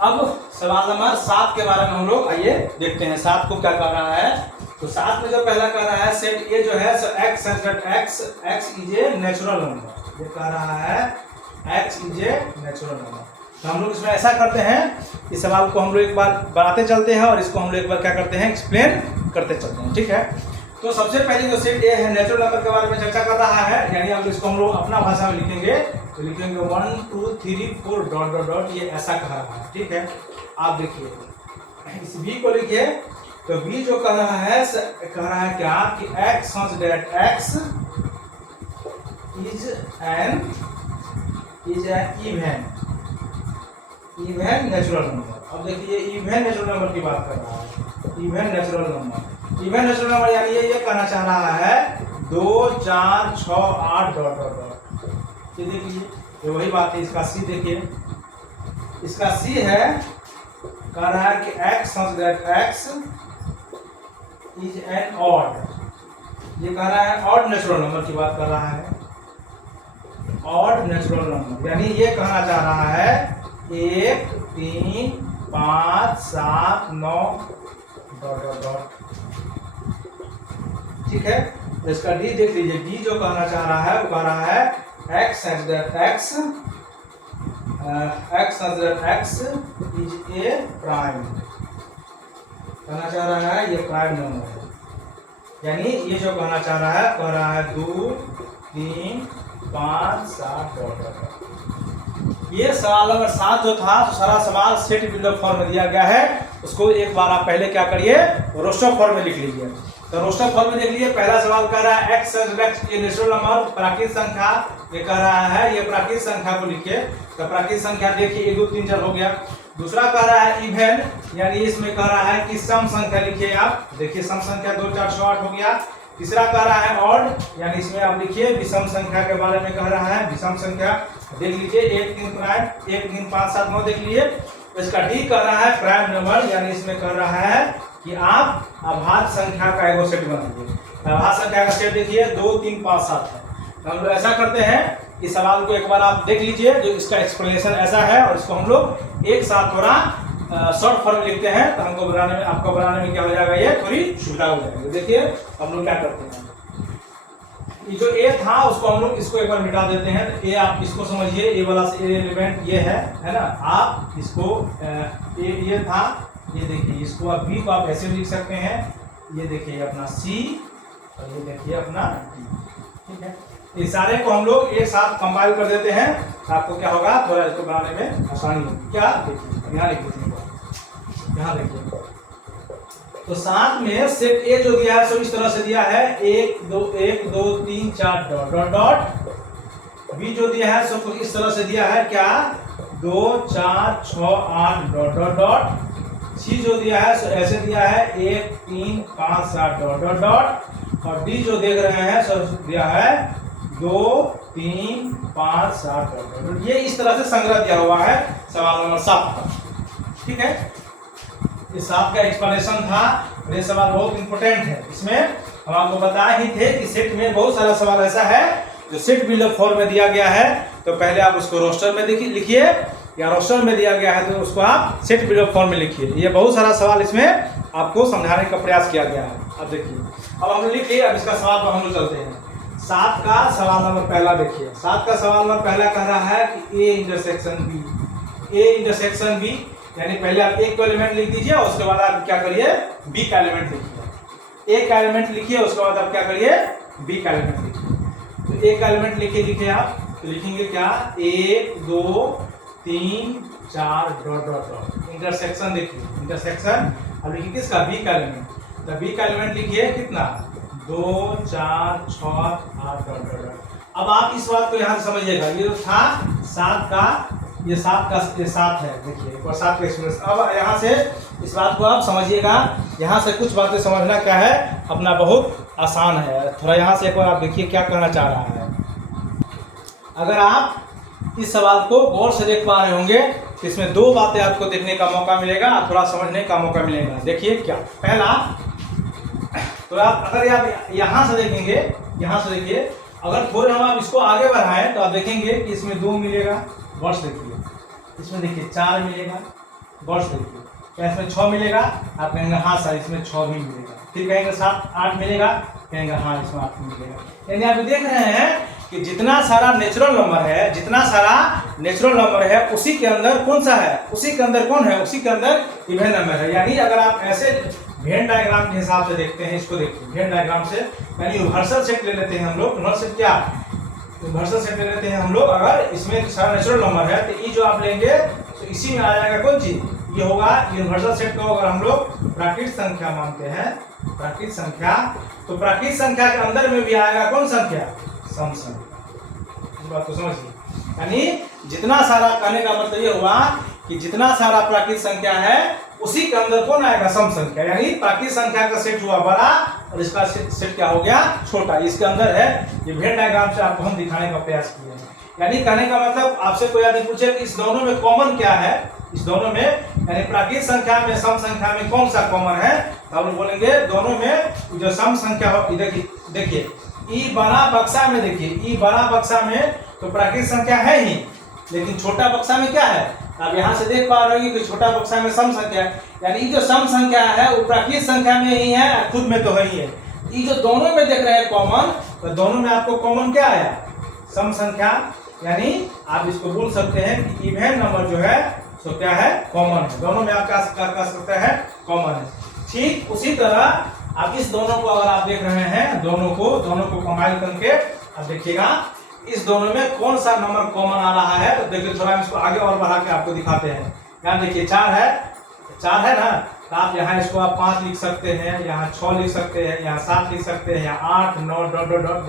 अब सवाल नंबर 7 के बारे में हम लोग आइए देखते हैं 7 को क्या कर रहा है। तो 7 में जो पहला कर रहा है सेट ए जो है x is a natural number, ये कह रहा है x is a natural number. तो हम लोग इसमें ऐसा करते हैं, इस सवाल को हम लोग एक बार बनाते चलते हैं और इसको हम लोग एक बार क्या करते हैं एक्सप्लेन करते चलते हैं, ठीक है। तो सबसे पहले जो सेट ए है नेचुरल नंबर के बारे में चर्चा कर रहा है, यानी अब इसको हम लोग अपना भाषा में लिखेंगे, तो लिखेंगे 1, 2, 3, 4 डॉट डॉट डॉट, ये ऐसा कह रहा है, ठीक है। आप देखिए इस बी को लिखिए, तो बी जो कह रहा है क्या कि x such that x is an even natural number. अब देखिए इवन नेचुरल नंबर की बात कर रहा है, इवन नेचुरल नंबर यानी ये कहना चाह रहा है 2, 4, 6, 8 डॉट डॉट डॉट। ये देखिए ये वही बात है। इसका सी देखिए, इसका सी है कह रहा है कि x such that x is an odd, ये कह रहा है ऑड नेचुरल नंबर की बात कर रहा है, ऑड नेचुरल नंबर, यानी ये कहना चाह रहा है 1, 3, 5, 7, 9 डॉट डॉट डॉट, ठीक है। तो इसका डी देख लीजिए, डी जो कहना चाह रहा है वो कह रहा है x such that x is a prime, कहना चाह रहा है ये प्राइम नंबर है, यानी ये जो कहना चाह रहा है कह रहा है 2, 3, 5, 7 डॉट डॉट। ये सवाल नंबर 7 जो था तो सारा सवाल सेट बिल्डअप फॉर्म में दिया गया है, उसको एक बार आप पहले क्या करिए रोस्टर फॉर्म में लिख लीजिए। तो रोस्टर फॉर्म में देख लीजिए, पहला सवाल कह रहा है x ये नेचुरल नंबर प्राकृतिक संख्या, ये कह रहा है ये प्राकृतिक संख्या को लिखिए। तो प्राकृतिक संख्या देखिए 1, 2, 3, 4 हो गया। दूसरा कह रहा है इवन, यानी इसमें कह रहा है कि सम संख्या लिखिए आप, देखिए सम संख्या 2, 4, 6, 8 हो गया। तीसरा कह रहा है ऑड, यानी इसमें आप लिखिए विषम संख्या के बारे में कह रहा है, विषम संख्या देख लीजिए 1, 3, 5, 1, 3, 5, 7, 9 देख लीजिए। तो इसका डी कर रहा है प्राइम नंबर, यानी इसमें कर रहा है कि आप अभाज्य संख्या का एगो सेट बनाइए। अभाज्य संख्या का सेट देखिए 2 3 5 7 है। तो हम लोग ऐसा करते हैं इस सवाल को एक बार आप देख लीजिए, जो इसका एक्सप्लेनेशन ऐसा है, और इसको हम लोग एक साथ थोड़ा शॉर्ट फॉर्म लिखते हैं, तो हमको बनाने में, आपको बनाने में क्या हो जाएगा, ये थोड़ी सुविधा हो जाएगी। देखिए हम लोग क्या करते हैं, ये जो ए था उसको हम लोग इसको एक बार मिटा देते हैं। ए आप इसको समझिए, ए वाला से ए एलिमेंट ये है ना। आप इसको ये था, ये देखिए इसको आप बी को आप ऐसे लिख सकते हैं, ये देखिए अपना सी और ये देखिए अपना डी, ठीक है। ये सारे को हम लोग एक साथ कंपाइल कर देते हैं, आपको क्या होगा, थोड़ा इसको बनाने में आसानी होगी। क्या देखिए यहाँ लिखिए, यहाँ देखिए, तो साथ में सेट ए जो दिया है सब इस तरह से दिया है, 1 2 3 4 डॉट डॉट डॉट। बी जो दिया है सब इस तरह से दिया है, क्या 2 4 6 8 डॉट डॉट डॉट। सी जो दिया है सो ऐसे दिया है 1 3 5 7 डॉट डॉट डॉट। और डी जो देख रहे हैं सब दिया है 2 3 5 7 डॉट डॉट। ये इस तरह से संग्रह दिया हुआ है सवाल नंबर 7 का, ठीक है। इस 7 का एक्सप्लेनेशन था। ये सवाल बहुत इंपॉर्टेंट है। इसमें हम आपको बताए ही थे कि सेट में बहुत सारा सवाल ऐसा है जो सेट बिल्डअप फॉर्म में दिया गया है, तो पहले आप उसको रोस्टर में लिखिए, या रोस्टर में दिया गया है तो उसको आप सेट बिल्डअप फॉर्म में लिखिए। ये बहुत सारा सवाल इसमें आपको समझाने का प्रयास किया गया है। अब देखिए, अब हम लोग लिखिए, अब इसका सवाल पर हम लोग चलते हैं। 7 का सवाल नंबर पहला देखिए। 7 का सवाल नंबर पहला कह रहा है कि A intersection B, A intersection B, यानी पहले आप एक को एलिमेंट लिख दीजिए और उसके बाद आप क्या करिए, बी का एलिमेंट लिखिए। ए का एलिमेंट लिखिए, उसके बाद आप क्या करिए, बी का एलिमेंट लिखिए। तो ए का एलिमेंट लिखिए आप, तो लिखेंगे क्या 1 2 3 4 डॉट डॉट डॉट। इंटरसेक्शन देखिए, इंटरसेक्शन अब लिखिए किसका, बी का एलिमेंट। तो बी का एलिमेंट लिखिए कितना 2 4 6 8 डॉट डॉट डॉट। अब आप इस बात को यहाँ से समझिएगा, ये जो था 7 का, ये 7 है, देखिए और 7 का एक्सप्रेशन। अब यहाँ से इस बात को आप समझिएगा, यहाँ से कुछ बातें समझना क्या है अपना बहुत आसान है। थोड़ा यहाँ से एक बार आप देखिए क्या करना चाह रहा है। अगर आप इस सवाल को गौर से देख पा रहे होंगे तो इसमें 2 बातें आपको देखने का मौका मिलेगा, थोड़ा समझने का मौका मिलेगा। देखिए क्या, पहला तो आप अगर आप यहाँ से देखेंगे, यहाँ से देखिए, अगर थोड़े हम आप इसको आगे बढ़ाएं तो आप देखेंगे कि इसमें 2 मिलेगा, वर्ष देखिए, इसमें देखिए 4 मिलेगा, वर्ष देखिए, क्या इसमें 6 मिलेगा, आप कहेंगे हाँ सर इसमें 6 भी मिलेगा। फिर कहेंगे 7 8 मिलेगा, कहेंगे हाँ इसमें 8 मिलेगा। यानी आप देख रहे हैं कि जितना सारा नेचुरल नंबर है, जितना सारा नेचुरल नंबर है उसी के अंदर कौन सा है, उसी के अंदर कौन है, उसी के अंदर इवन नंबर है। यानी अगर आप ऐसे वेन डायग्राम के हिसाब से देखते हैं, इसको देखिए वेन डायग्राम से, यानी यूनिवर्सल सेट ले लेते हैं हम लोग। यूनिवर्सल क्या, यूनिवर्सल सेट ले लेते हैं हम लोग। अगर इसमें सारा नेचुरल नंबर है तो ये जो आप लेंगे तो इसी में आ जाएगा कौन चीज, ये होगा यूनिवर्सल सेट को अगर हम लोग प्राकृत संख्या मानते हैं, प्राकृत संख्या, तो प्राकृत संख्या के अंदर में भी आएगा कौन संख्या, सम संख्या। इस बात को समझिए, यानी जितना सारा, कहने का मतलब ये हुआ कि जितना सारा प्राकृत संख्या है उसी के अंदर कौन आएगा, सम संख्या। यानी प्राकृत संख्या का सेट हुआ बड़ा और इसका सेट क्या हो गया, छोटा, इसके अंदर है। ये वेन डायग्राम से आपको हम दिखाने का प्रयास किए हैं। यानी कहने का मतलब आपसे कोई आदमी पूछे कि इस दोनों में कॉमन क्या है, इस दोनों में यानी प्राकृत संख्या में सम संख्या में कौन सा कॉमन है, तो हम बोलेंगे दोनों में जो सम संख्या हो, देखिए ई बड़ा बक्सा में, देखिए ई बड़ा बक्सा में तो प्राकृत संख्या है ही, लेकिन छोटा बक्सा में क्या है, आप यहाँ से देख पा रहे हो कि छोटा बक्सा में सम संख्या है। यानी जो सम संख्या है वो प्राकृत संख्या में ही है, खुद में तो है ही है। ये जो दोनों में देख रहे हैं कॉमन, तो दोनों में आपको कॉमन क्या आया, सम संख्या। यानी आप इसको बोल सकते हैं कि इवन नंबर जो है तो क्या है, कॉमन है। दोनों में आप क्या कर सकते हैं, कॉमन है। ठीक उसी तरह आप इस दोनों को अगर आप देख रहे हैं, दोनों को कंबाइन करके आप देखिएगा इस दोनों में कौन सा नंबर कॉमन आ रहा है। तो देखिए थोड़ा हम इसको आगे और बढ़ा के आपको दिखाते हैं। यहाँ देखिए 4 है ना, तो आप यहाँ इसको आप 5 लिख सकते हैं, यहाँ 6 लिख सकते हैं, यहाँ 7 लिख सकते हैं, यहाँ 8 9 डॉट डॉट डॉट।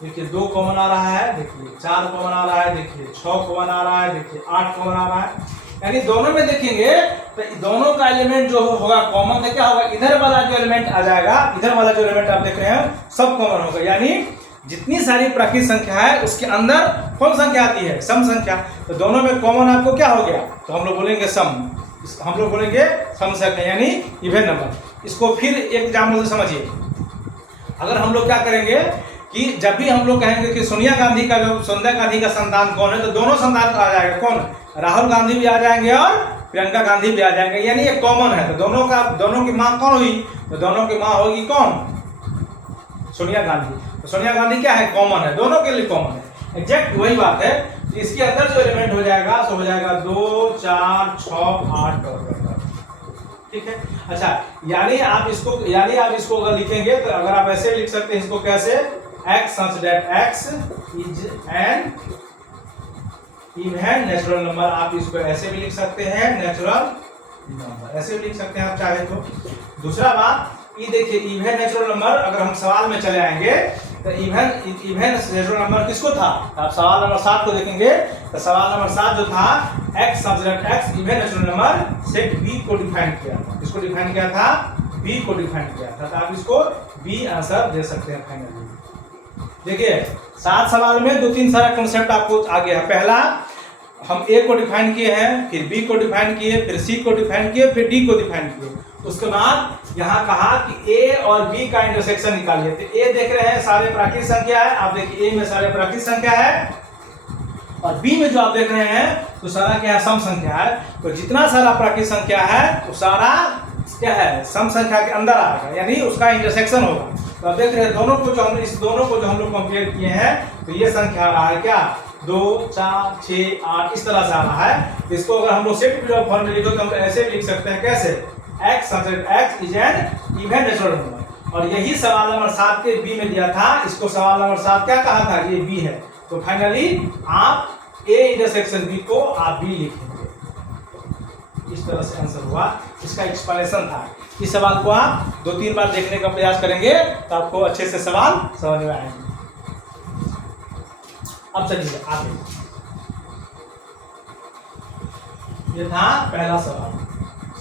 देखिए 2 कॉमन आ रहा है, देखिए 4 कॉमन आ रहा है, देखिए 6 कॉमन आ रहा है, देखिए 8 कॉमन आ रहा है। यानी दोनों में देखेंगे तो दोनों का एलिमेंट जो होगा कॉमन, तो क्या होगा, इधर वाला जो एलिमेंट आ जाएगा, इधर वाला जो एलिमेंट आप देख रहे हैं सब कॉमन होगा। यानी जितनी सारी प्राकृतिक संख्या है उसके अंदर कौन संख्या आती है? सम संख्या। तो दोनों में कॉमन आपको क्या हो गया? तो हम लोग बोलेंगे सम, हम लोग बोलेंगे सम संख्या यानी इवन नंबर। इसको फिर एक एग्जाम्पल से समझिए। अगर हम लोग क्या करेंगे कि जब भी हम लोग कहेंगे कि सोनिया गांधी का संतान कौन है, तो दोनों संतान आ जाएगा। कौन? राहुल गांधी भी आ जाएंगे और प्रियंका गांधी भी आ जाएंगे, यानी ये कॉमन है। तो दोनों की माँ कौन हुई? तो दोनों की माँ होगी कौन? सोनिया गांधी। तो सोनिया गांधी क्या है? कॉमन है, दोनों के लिए कॉमन है। एग्जैक्ट वही बात है। तो इसके अंदर जो एलिमेंट हो जाएगा सो हो जाएगा 2, 4, 6, 8। ठीक है। अच्छा, यानी आप इसको अगर लिखेंगे तो अगर आप ऐसे लिख सकते हैं इसको कैसे? x such that x is an even natural number. आप इसको ऐसे भी लिख सकते हैं, नेचुरल नंबर ऐसे भी लिख सकते हैं आप चाहे तो। दूसरा बात ये देखिए, इवन नेचुरल नंबर अगर हम सवाल में चले आएंगे तो इवन नेचुरल नंबर किसको था? आप सवाल नंबर 7 को देखेंगे तो सवाल नंबर 7 जो था x subject x even natural number set b को डिफाइन किया था। किसको डिफाइन किया था? b को डिफाइन किया था। तो आप इसको b आंसर दे सकते हैं फाइनली। देखिए 7 सवाल में 2-3 सारा कॉन्सेप्ट आपको आ गया है। पहला हम a को डिफाइन किए हैं, फिर b को डिफाइन किए, फिर c को डिफाइन किए, फिर d को डिफाइन किए। उसके बाद यहाँ कहा कि a और b का इंटरसेक्शन निकालिए। तो a देख रहे हैं सारे प्राकृतिक संख्या है, आप देखिए a में सारे प्राकृतिक संख्या है, और b में जो आप देख रहे हैं तो सारा क्या है? सम संख्या है। तो जितना सारा प्राकृतिक संख्या है तो सारा क्या है? सम संख्या के अंदर आएगा, यानी उसका इंटरसेक्शन होगा। तो आप देख रहे हैं दोनों को जो हम लोग कंपेयर किए हैं तो ये संख्या आ रहा है क्या? 2, 4, 6, 8 इस तरह से आ रहा है। इसको अगर हम लोग सेट फॉर्म में लिखो तो हम ऐसे भी लिख सकते हैं। कैसे? x subject x is an even natural number. और यही सवाल नंबर 7 के b में दिया था। इसको सवाल नंबर 7 क्या कहा था? ये b है। तो फाइनली आप a इंटरसेक्शन b को आप b लिखेंगे। इस तरह से आंसर हुआ, इसका एक्सप्लेनेशन था। इस सवाल को आप 2-3 बार देखने का प्रयास करेंगे तो आपको अच्छे से सवाल समझ में आएंगे। अब चलिए आगे। ये था पहला सवाल,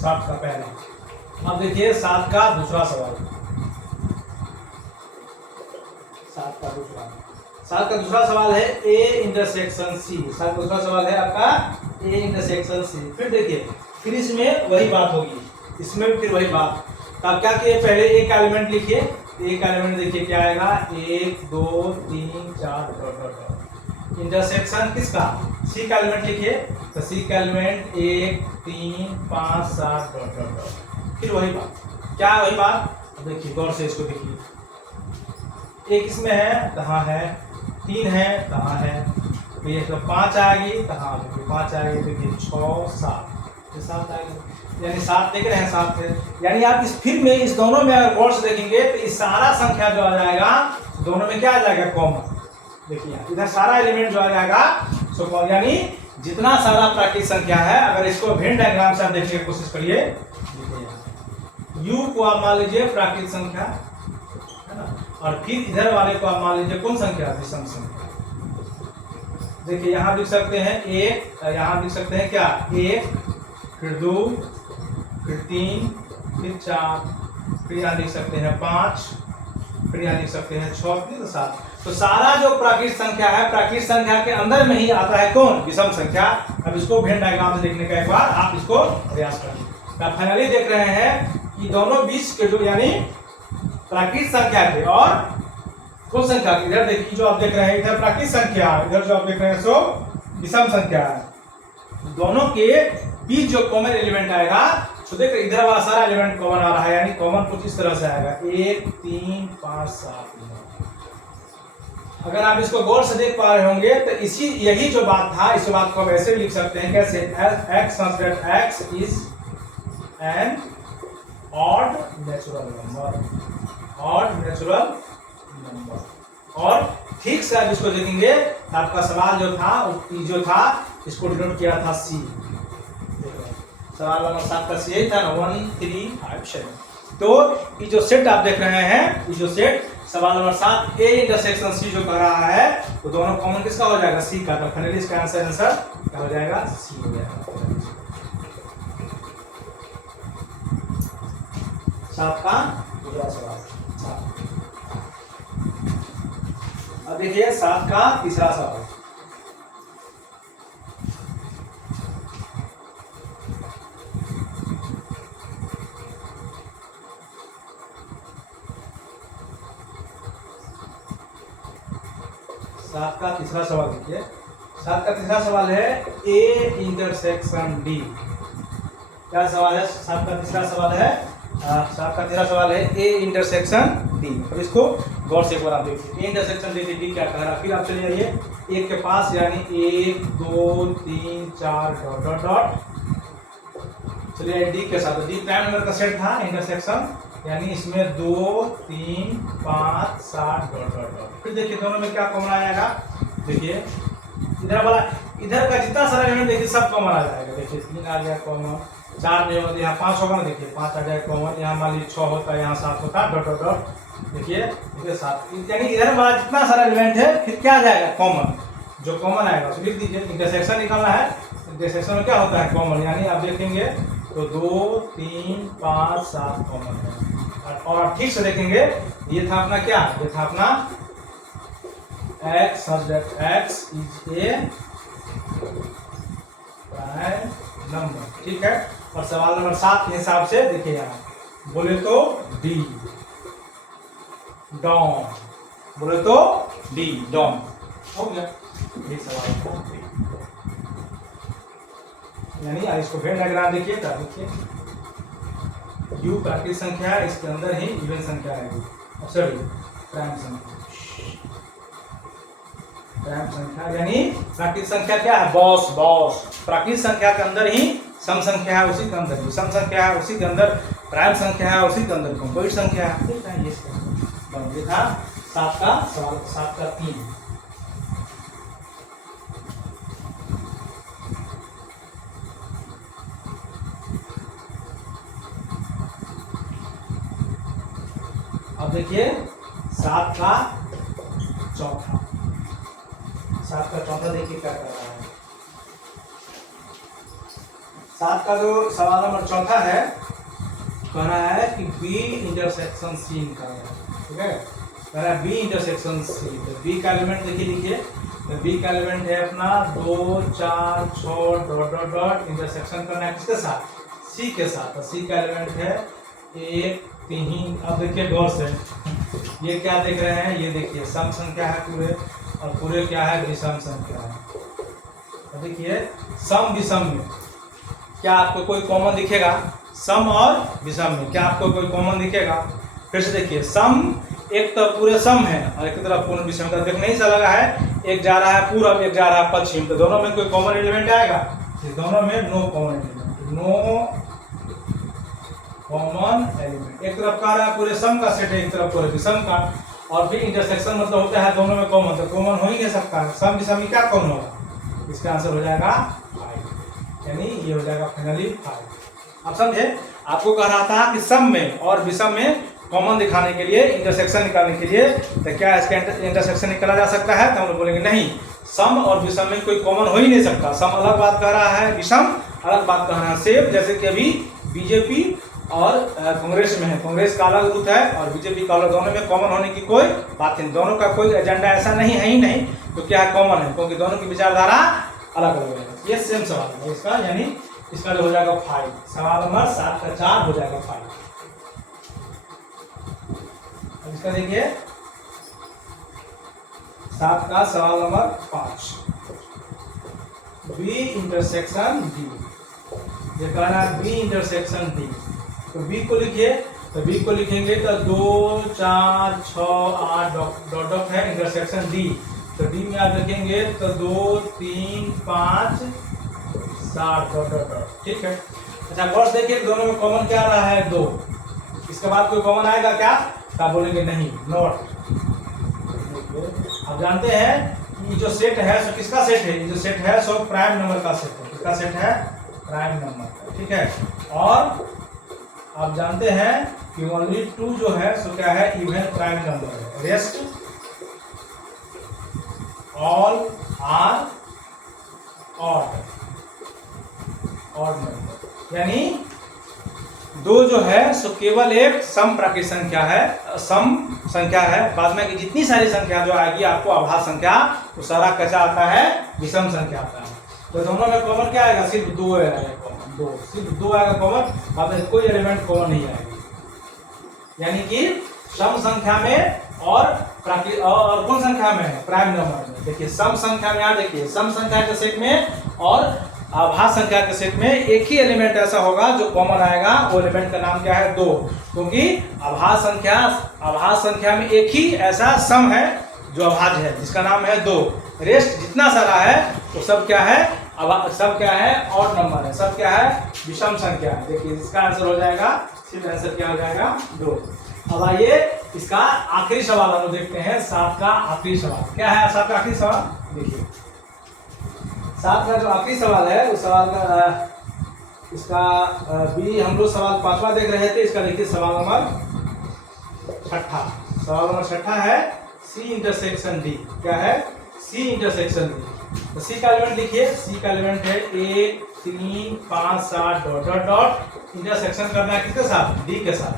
7 का पहला। अब देखिए 7 का दूसरा सवाल। 7 का दूसरा सवाल है a इंटरसेक्शन c। 7 का दूसरा सवाल है आपका a इंटरसेक्शन c। फिर देखिए, फिर इसमें वही बात होगी, इसमें भी फिर वही बात। तो आप क्या किए? पहले एक एलिमेंट लिखिए। एक एलिमेंट देखिए क्या आएगा? 1, 2, 3, 4 इंटरसेक्शन किसका? सी का एलिमेंट लिखिए। तो सी का एलिमेंट 1, 3, 5, 7 फिर वही बात। क्या वही बात? देखिए गौर से इसको देखिए। 1 इसमें है, कहाँ है? 3 है, कहाँ है? ये तो 5 आएगी, कहाँ? 5 आएगी। देखिए 6, 7 7 आएगी, यानी 7 देख रहे हैं 7 है। यानी आप इस फिर में इस दोनों में अगर गौर से देखेंगे तो इस सारा संख्या जो आ जाएगा दोनों में क्या आ जाएगा? कॉमन। देखिए इधर सारा एलिमेंट जो आ जाएगा सो कॉमन, यानी जितना सारा प्राकृतिक संख्या है, अगर इसको वेन डायग्राम से आप देखने की कोशिश करिए। u को आप मान लीजिए प्राकृतिक संख्या है ना, और फिर इधर वाले को आप मान लीजिए कौन संख्या? विषम संख्या। देखिए यहाँ लिख सकते हैं 1, यहाँ लिख सकते हैं क्या? 1, फिर 2, फिर 3, फिर 4, फिर यहाँ लिख सकते हैं 5, फिर यहाँ लिख सकते हैं 6, फिर 7। तो सारा जो प्राकृतिक संख्या है, प्राकृतिक संख्या के अंदर में ही आता है कौन? विषम संख्या। अब इसको वेन डायग्राम से देखने का एक बार आप इसको प्रयास करेंगे। तो फाइनली देख रहे हैं कि दोनों बीच के जो यानी प्राकृतिक संख्या के और कौन संख्या के, इधर देखिए जो आप देख रहे हैं इधर प्राकृतिक संख्या, इधर जो आप देख रहे हैं सो विषम संख्या है। दोनों के बीच जो कॉमन एलिमेंट आएगा तो देख इधर वाला सारा एलिमेंट कॉमन आ रहा है, यानी कॉमन कुछ इस तरह से आएगा 1, 3, 5, 7। अगर आप इसको गौर से देख पा रहे होंगे तो यही जो बात था, इस बात को हम ऐसे लिख सकते हैं। कैसे? x subject x is an odd natural number. Odd natural number. और ठीक से आप इसको देखेंगे आपका सवाल जो था इसको डिनोट किया था सी। सवाल नंबर 7 का सी था 1, 3, 5, 7। तो ये जो सेट आप देख रहे हैं, ये जो सेट सवाल नंबर 7 ए इंटरसेक्शन सी जो कर रहा है, तो दोनों कॉमन किसका हो जाएगा? सी का। तो फाइनली इसका आंसर क्या हो जाएगा? सी हो जाएगा। 7 का दूसरा सवाल। अब देखिए 7 का तीसरा सवाल। सात का तीसरा सवाल देखिए, 7 का तीसरा सवाल है ए इंटरसेक्शन डी। क्या सवाल है? 7 का तीसरा सवाल है, 7 का तीसरा सवाल है ए इंटरसेक्शन डी। अब इसको गौर से एक बार आप देखिए, ए इंटरसेक्शन डी डी क्या कह रहा है। फिर आप चलिए आइए एक के पास, यानी 1 2 3 4 डॉट डॉट डॉट। चलिए डी के साथ, डी प्राइम नंबर का सेट था इंटरसेक्शन, यानी इसमें 2 3 5 7 डॉट डॉट डॉट। फिर देखिए दोनों में क्या कॉमन आएगा। देखिए इधर वाला, इधर का जितना सारा एलिमेंट देखिए सब कॉमन आ जाएगा। देखिए 3 आ गया कॉमन, 4 नहीं होगा, यहाँ 5 होगा ना, देखिए 5 आ जाएगा कॉमन, यहाँ मान लीजिए 6 होता है, यहाँ 7 होता है, डॉट डॉट डॉट। देखिए 7, यानी इधर वाला जितना सारा एलिमेंट है फिर क्या आ जाएगा कॉमन, जो कॉमन आएगा उसको लिख दीजिए। इंटरसेक्शन निकालना है, इंटरसेक्शन में क्या होता है कॉमन, यानी आप देखेंगे तो 2 3 5 7 कॉमन है। और आप ठीक से देखेंगे, ये था अपना क्या, ये था अपना x such that x is a prime number, ठीक है। और सवाल नंबर 7 के हिसाब से देखिए, यहाँ बोले तो डी डॉन, बोले तो डी डॉन, हो गया ये सवाल। यानी इसको वेन डायग्राम देखिए, क्या देखिए, u प्राकृतिक संख्या है, इसके अंदर ही इवन संख्या है, सॉरी प्राइम संख्या, प्राइम संख्या यानी प्राकृतिक संख्या क्या है, बॉस बॉस। प्राकृतिक संख्या के अंदर ही सम संख्या है, उसी के अंदर ही सम संख्या है, उसी के अंदर प्राइम संख्या है, उसी के अंदर कंपोजिट संख्या है। ठीक है, ये था 7 का सवाल, 7 का 3। अब देखिए 7 का चौथा, 7 का चौथा देखिए क्या कर रहा है। 7 का जो सवाल नंबर चौथा है, कह रहा है कि बी इंटरसेक्शन सी निकाल रहा है, ठीक है, कह रहा है बी इंटरसेक्शन सी। तो बी का एलिमेंट देखिए, लिखिए, तो बी का एलिमेंट है अपना 2 4 6 डॉट डॉट डॉट, इंटरसेक्शन करना है किसके साथ, सी के साथ। तो सी का एलिमेंट है 1 3। अब देखिए गौर से, ये क्या देख रहे हैं, ये देखिए सम संख्या है पूरे, और पूरे क्या है, विषम संख्या है। तो देखिए सम विषम में क्या आपको कोई कॉमन दिखेगा, सम और विषम में क्या आपको कोई कॉमन दिखेगा। फिर से देखिए, सम एक तरफ पूरे सम है और एक तरफ पूर्ण विषम का, देखने ही सा लगा है, एक जा रहा है पूरब, एक जा रहा है पश्चिम, तो दोनों में कोई कॉमन एलिमेंट आएगा, दोनों में no common element, no common element. एक तरफ का रहा है पूरे सम का सेट है, एक तरफ पूरे विषम का, और फिर इंटरसेक्शन मतलब होता है दोनों में कॉमन, तो कॉमन हो ही नहीं सकता, सम विषम में क्या कॉमन होगा, इसका आंसर हो जाएगा 5, यानी ये हो जाएगा फाइनली 5। आप समझे, आपको कह रहा था कि सम में और विषम में कॉमन दिखाने के लिए, इंटरसेक्शन निकालने के लिए, तो क्या इसका इंटरसेक्शन निकाला जा सकता है, तो हम लोग बोलेंगे नहीं, सम और विषम में कोई कॉमन हो ही नहीं सकता। सम अलग बात कह रहा है, विषम अलग बात कह रहा है। सेम जैसे कि अभी बीजेपी और कांग्रेस में है, कांग्रेस का अलग रूट है और बीजेपी का अलग, दोनों में कॉमन होने की कोई बात नहीं, दोनों का कोई एजेंडा ऐसा नहीं है ही नहीं, तो क्या है कॉमन है, क्योंकि दोनों की विचारधारा अलग अलग है। ये सेम सवाल है इसका, यानी इसका जो हो जाएगा 5। सवाल नंबर 7 का 4 हो जाएगा 5। अब इसका देखिए 7 का सवाल नंबर 5, बी इंटरसेक्शन डी। ये कह रहा है बी इंटरसेक्शन डी, तो बी को लिखिए, तो बी को लिखेंगे तो 2 4 6 8 डॉट डॉट है इंटरसेक्शन डी, तो डी में आप लिखेंगे तो 2 3 5 7 डॉट डॉट डॉट, ठीक है। अच्छा वर्ष देखिए, दोनों में कॉमन क्या रहा है, 2, इसके बाद कोई कॉमन आएगा क्या, तो आप बोलेंगे नहीं, नॉट। आप जानते हैं कि जो सेट है सो किसका सेट है, ये जो सेट है सो प्राइम नंबर का सेट है, किसका सेट है, प्राइम नंबर का, ठीक है। और आप जानते हैं कि ओनली 2 जो है सो क्या है, इवन प्राइम नंबर है, rest all are odd number, यानी 2 जो है सो केवल एक सम प्राकृत संख्या है, सम संख्या है। बाद में की जितनी सारी संख्या जो आएगी आपको आभास संख्या, तो सारा कैसा आता है, विषम संख्या आता है। तो दोनों में कॉमन क्या आएगा, सिर्फ 2 आएगा कॉमन, 2 सिर्फ 2 आएगा कॉमन, बाद में कोई एलिमेंट कॉमन नहीं आएगी। यानी कि सम संख्या में और प्राकृत और कौन संख्या में है, प्राइम नंबर में। देखिए सम संख्या में, यहाँ देखिए सम संख्या के सेट में और आभास संख्या के सेट में एक ही एलिमेंट ऐसा होगा जो कॉमन आएगा, वो एलिमेंट का नाम क्या है, 2। क्योंकि आभास संख्या में एक ही ऐसा सम है जो अभाज्य है, जिसका नाम है 2। रेस्ट जितना सारा है वो सब क्या है, सब क्या है, ऑड नंबर है, सब क्या है, विषम संख्या है। देखिए इसका आंसर हो जाएगा, सिर्फ आंसर क्या हो जाएगा, 2। अब आइए इसका आखिरी सवाल हम देखते हैं, 7 का आखिरी सवाल क्या है। 7 का आखिरी सवाल देखिए, 7 का जो आखिरी सवाल है उस सवाल का इसका बी हम लोग सवाल 5वां देख रहे थे। इसका देखिए सवाल नंबर 6, सवाल नंबर 6 है सी इंटरसेक्शन डी। क्या है, सी इंटरसेक्शन डी। तो सी का एलिमेंट लिखिए, सी का एलिमेंट है 1 3 5 7 डॉट डॉट डॉट। इंटरसेक्शन करना है किसके साथ, डी के साथ।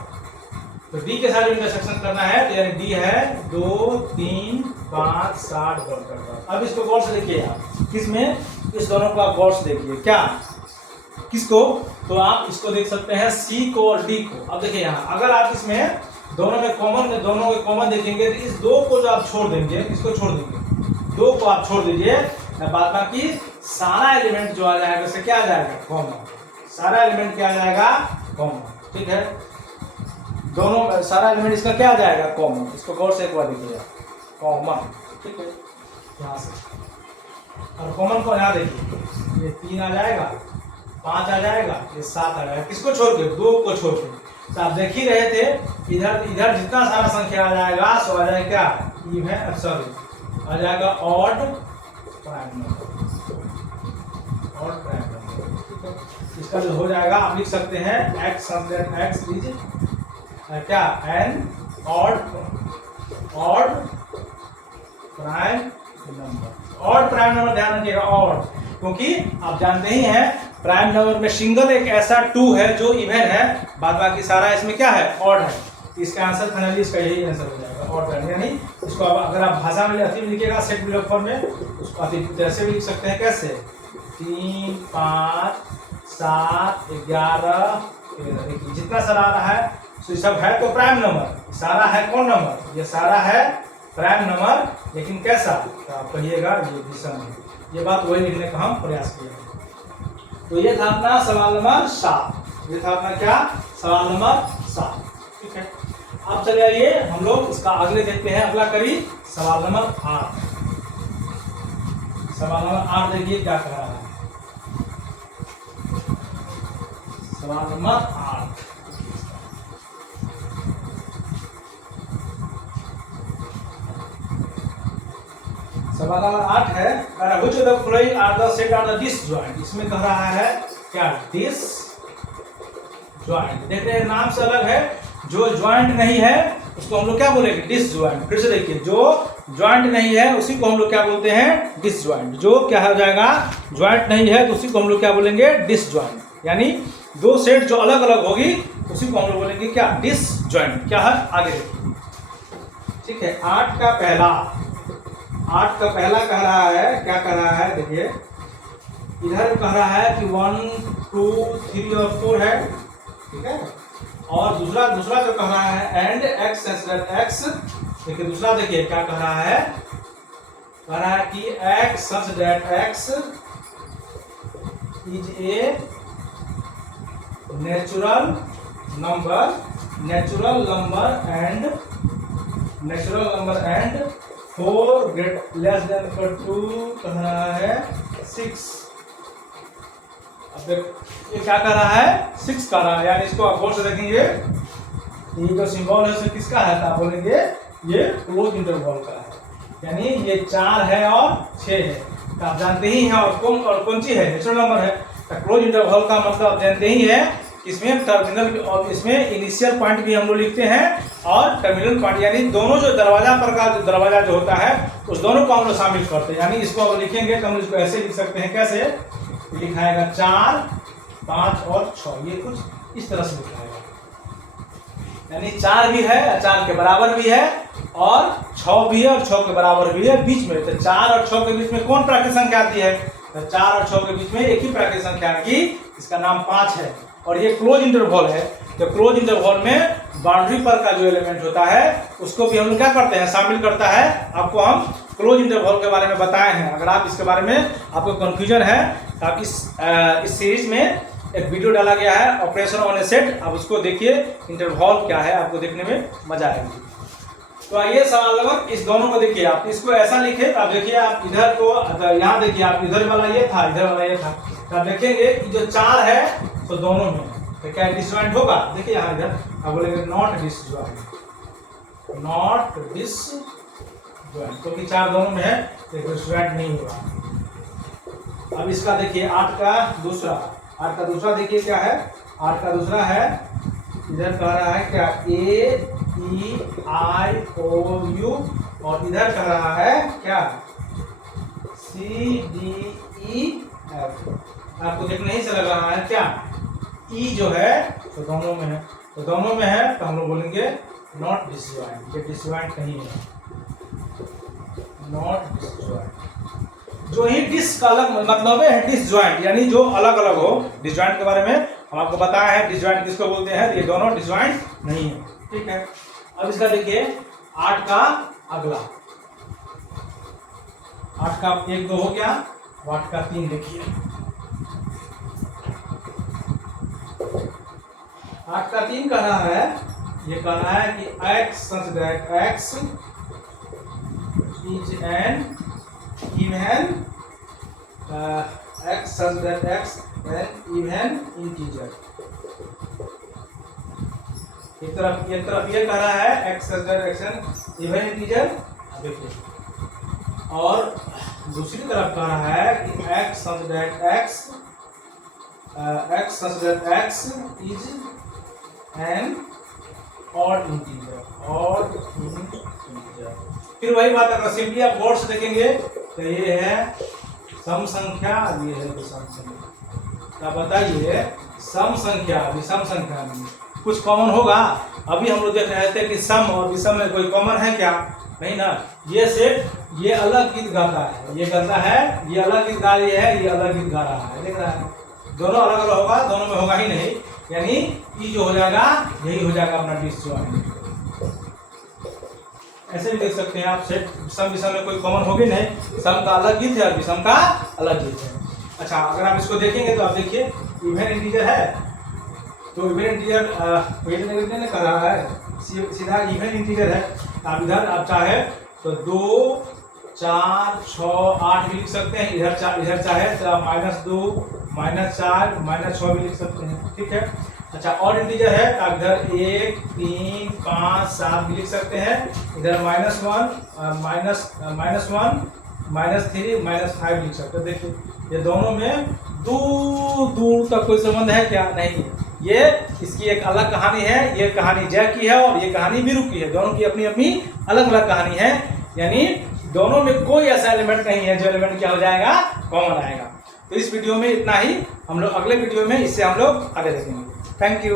तो डी के साथ इंटरसेक्शन करना है तो यानी डी है 2 3 5 7 डॉट डॉट डॉट। अब इसको गौर से देखिए आप, किसमें, इस दोनों को आप गौर से देखिए, क्या किसको, तो आप इसको देख सकते हैं सी को और डी को। अब देखिए यहाँ अगर आप इसमें दोनों के कॉमन देखेंगे तो इस 2 को जो आप छोड़ देंगे, इसको छोड़ देंगे, 2 को आप छोड़ दीजिए, बाद बाकी सारा एलिमेंट जो आ जाएगा उससे क्या आ जाएगा, कॉमन। सारा एलिमेंट क्या आ जाएगा, कॉमन। ठीक है, दोनों सारा एलिमेंट इसका क्या आ जाएगा, कॉमन। इसको गौर से एक बार देखिए, कॉमन। ठीक है, यहाँ से और कॉमन को यहाँ देखिए, ये 3 आ जाएगा, 5 आ जाएगा, ये 7 आ जाएगा, किसको छोड़ के, 2 को छोड़ के। तो आप देख ही रहे थे, इधर जितना सारा संख्या आ जाएगा सो आ जाएगा क्या, इवन, सॉरी आ जाएगा odd prime number, odd prime number. ठीक है, इसका जो हो जाएगा आप लिख सकते हैं x इज क्या, an odd prime number. Odd prime number ध्यान रखिएगा, ऑड, क्योंकि आप जानते ही हैं प्राइम नंबर में सिंगल एक ऐसा 2 है जो इवन है, बाद बाकी सारा इसमें क्या है, ऑड है। इसका आंसर फाइनली इसका यही आंसर हो जाएगा, ऑड प्राइम। यानी इसको अगर आप भाषा में अति में लिखिएगा, सेट बिलोग फॉर्म में, उसको अति जैसे भी लिख सकते हैं, कैसे 3 5 7 11 13। जितना सारा आ रहा है तो सब है तो प्राइम नंबर, सारा है कौन नंबर, ये सारा है प्राइम नंबर, लेकिन कैसा, तो आप कहिएगा ये विषम है। ये बात वही लिखने का हम प्रयास किए। तो ये था अपना सवाल नंबर 7, ये था अपना क्या, सवाल नंबर 7। ठीक है, अब चले आइए हम लोग इसका अगले देखते हैं, अगला करी सवाल नंबर 8। सवाल नंबर 8 देखिए क्या कह रहा है, सवाल नंबर 8। सवाल नंबर 8 है, which of the following are the set are the disjoint। इसमें कह रहा है क्या, disjoint। देख रहे हैं नाम से अलग है, जो ज्वाइंट नहीं है उसको हम लोग क्या बोलेंगे, डिसज्वाइंट। फिर से देखिए, जो ज्वाइंट नहीं है उसी को हम लोग क्या बोलते हैं, डिसज्वाइंट। जो क्या हो जाएगा, ज्वाइंट नहीं है तो उसी को हम लोग क्या बोलेंगे, डिसज्वाइंट। यानी 2 सेट जो अलग अलग होगी उसी को हम लोग बोलेंगे क्या, डिसज्वाइंट। क्या है, आगे देखिए। ठीक है, 8 का पहला कह रहा है, क्या कह रहा है, देखिए इधर कह रहा है कि 1 2 3 और 4 है। ठीक है, और दूसरा जो कह रहा है एंड x x। देखिए दूसरा देखिए क्या कह रहा है, कि x such that x is a natural number and 4 less than equal to कह रहा है 6। अब ये क्या कर रहा है, 6 कर रहा है। यानी इसको आप गौर से देखेंगे, ये जो सिंबल है उसे किसका है, तो आप बोलेंगे ये क्लोज इंटरवल का है। यानी ये 4 है और 6 है, तो आप जानते ही हैं, और कौन सी है, नेचुरल नंबर है। तो क्लोज इंटरवल का मतलब आप जानते ही है, इसमें टर्मिनल और इसमें इनिशियल पॉइंट भी हम लोग लिखते हैं और टर्मिनल पॉइंट, यानी दोनों जो दरवाजा जो होता है उस दोनों को हम लोग शामिल करते हैं। यानी इसको अगर लिखेंगे तो हम इसको ऐसे लिख सकते हैं, कैसे लिखाएगा, 4 5 और 6, ये कुछ इस तरह से लिखा है, यानी 4 भी है, 4 के बराबर भी है, और 6 भी है और 6 के बराबर भी है बीच में। तो 4 और 6 के बीच में कौन प्राकृत संख्या आती है? तो 4 और 6 के बीच में एक ही प्राकृत संख्या की, इसका नाम 5 है, और ये क्लोज इंटरवल है। तो क्लोज इंटरवल में बाउंड्री पर का जो एलिमेंट होता है उसको भी हम लोग क्या करते हैं, शामिल करता है। आपको हम क्लोज इंटरवल के बारे में बताए हैं। अगर आप इसके बारे में आपको कंफ्यूजन है तो आप इस सीरीज में एक वीडियो डाला गया है, ऑपरेशन ऑन ए सेट, आप उसको देखिए, इंटरवल क्या है, आपको देखने में मजा आएगी। तो आइए सवाल नंबर, इस दोनों को देखिए, आप इसको ऐसा लिखे, आप देखिए, आप इधर को यहाँ देखिए, आप इधर वाला ये था, इधर वाला ये था, तो आप देखेंगे कि जो 4 है तो दोनों में तो क्या डिसजॉइंट होगा? देखिए यहाँ इधर आप बोलेंगे नॉट डिसजॉइंट, नॉट डिसजॉइंट, क्योंकि 4 दोनों में है तो डिसजॉइंट नहीं होगा। अब इसका देखिए 8 का दूसरा देखिए क्या है, 8 का दूसरा है, इधर कह रहा है क्या AEIOU, और इधर कह रहा है क्या CDEF। आपको देखने ही से लग रहा है क्या E जो है तो दोनों में है, तो दोनों में है तो हम लोग बोलेंगे नॉट डिसजॉइंट, ये डिसजॉइंट नहीं है, नॉट डिसजॉइंट। जो ही डिस का अलग मतलब है डिसजॉइंट, यानी जो अलग अलग हो। डिसजॉइंट के बारे में हम आपको बताया है, डिसजॉइंट किसको बोलते हैं, ये दोनों डिसजॉइंट नहीं है, ठीक है। अब इसका देखिए 8 का अगला, 8 का 1 2 हो गया, 8 का 3 देखिए, 8 का 3 कह रहा है, ये कह रहा है कि x such that x is an even x such that x an even integer। एक तरफ ये कह रहा है x such that x an even integer, देखिए, और दूसरी तरफ कह रहा है कि x such that x is an odd integer, odd integer। फिर वही बात, अगर सिंपली आप गौर से देखेंगे तो ये है सम संख्या, ये है विषम संख्या। क्या बताइए, सम संख्या विषम संख्या में कुछ कॉमन होगा? अभी हम लोग देख रहे थे कि सम और विषम में कोई कॉमन है क्या? नहीं ना। ये सेट ये अलग गीत गाता है, ये गाता है, ये अलग गीत गा रही है, ये अलग गीत गा रहा है, देख रहा है, दोनों अलग अलग होगा, दोनों में होगा ही नहीं, यानी ई जो हो जाएगा यही हो जाएगा अपना डिसजॉइंट। ऐसे भी देख सकते हैं आप, सेट सम विषम में कोई कॉमन होगी नहीं, सम का अलग गीत है और विषम का अलग गीत है। अच्छा, अगर आप इसको देखेंगे तो आप देखिए इवन इंटीजर है, तो इवन इंटीजर ने कहा है सीधा इवन इंटीजर है। आप इधर आप चाहे तो 2 4 6 8 भी लिख सकते हैं, इधर चाहे तो आप -2 -4 -6 भी लिख सकते हैं, ठीक है। अच्छा, और इंटीजर है तो आप इधर 1 3 5 7 भी लिख सकते हैं, इधर -1 -3 -5 लिख सकते हैं। देखिए ये दोनों में दूर दूर तक कोई संबंध है क्या? नहीं। ये इसकी एक अलग कहानी है, ये कहानी जय की है और ये कहानी वीरू की है, दोनों की अपनी अपनी अलग अलग कहानी है, यानी दोनों में कोई ऐसा एलिमेंट नहीं है जो एलिमेंट क्या हो जाएगा, कॉमन आएगा। तो इस वीडियो में इतना ही, हम लोग अगले वीडियो में इससे हम लोग आगे देखेंगे। Thank you.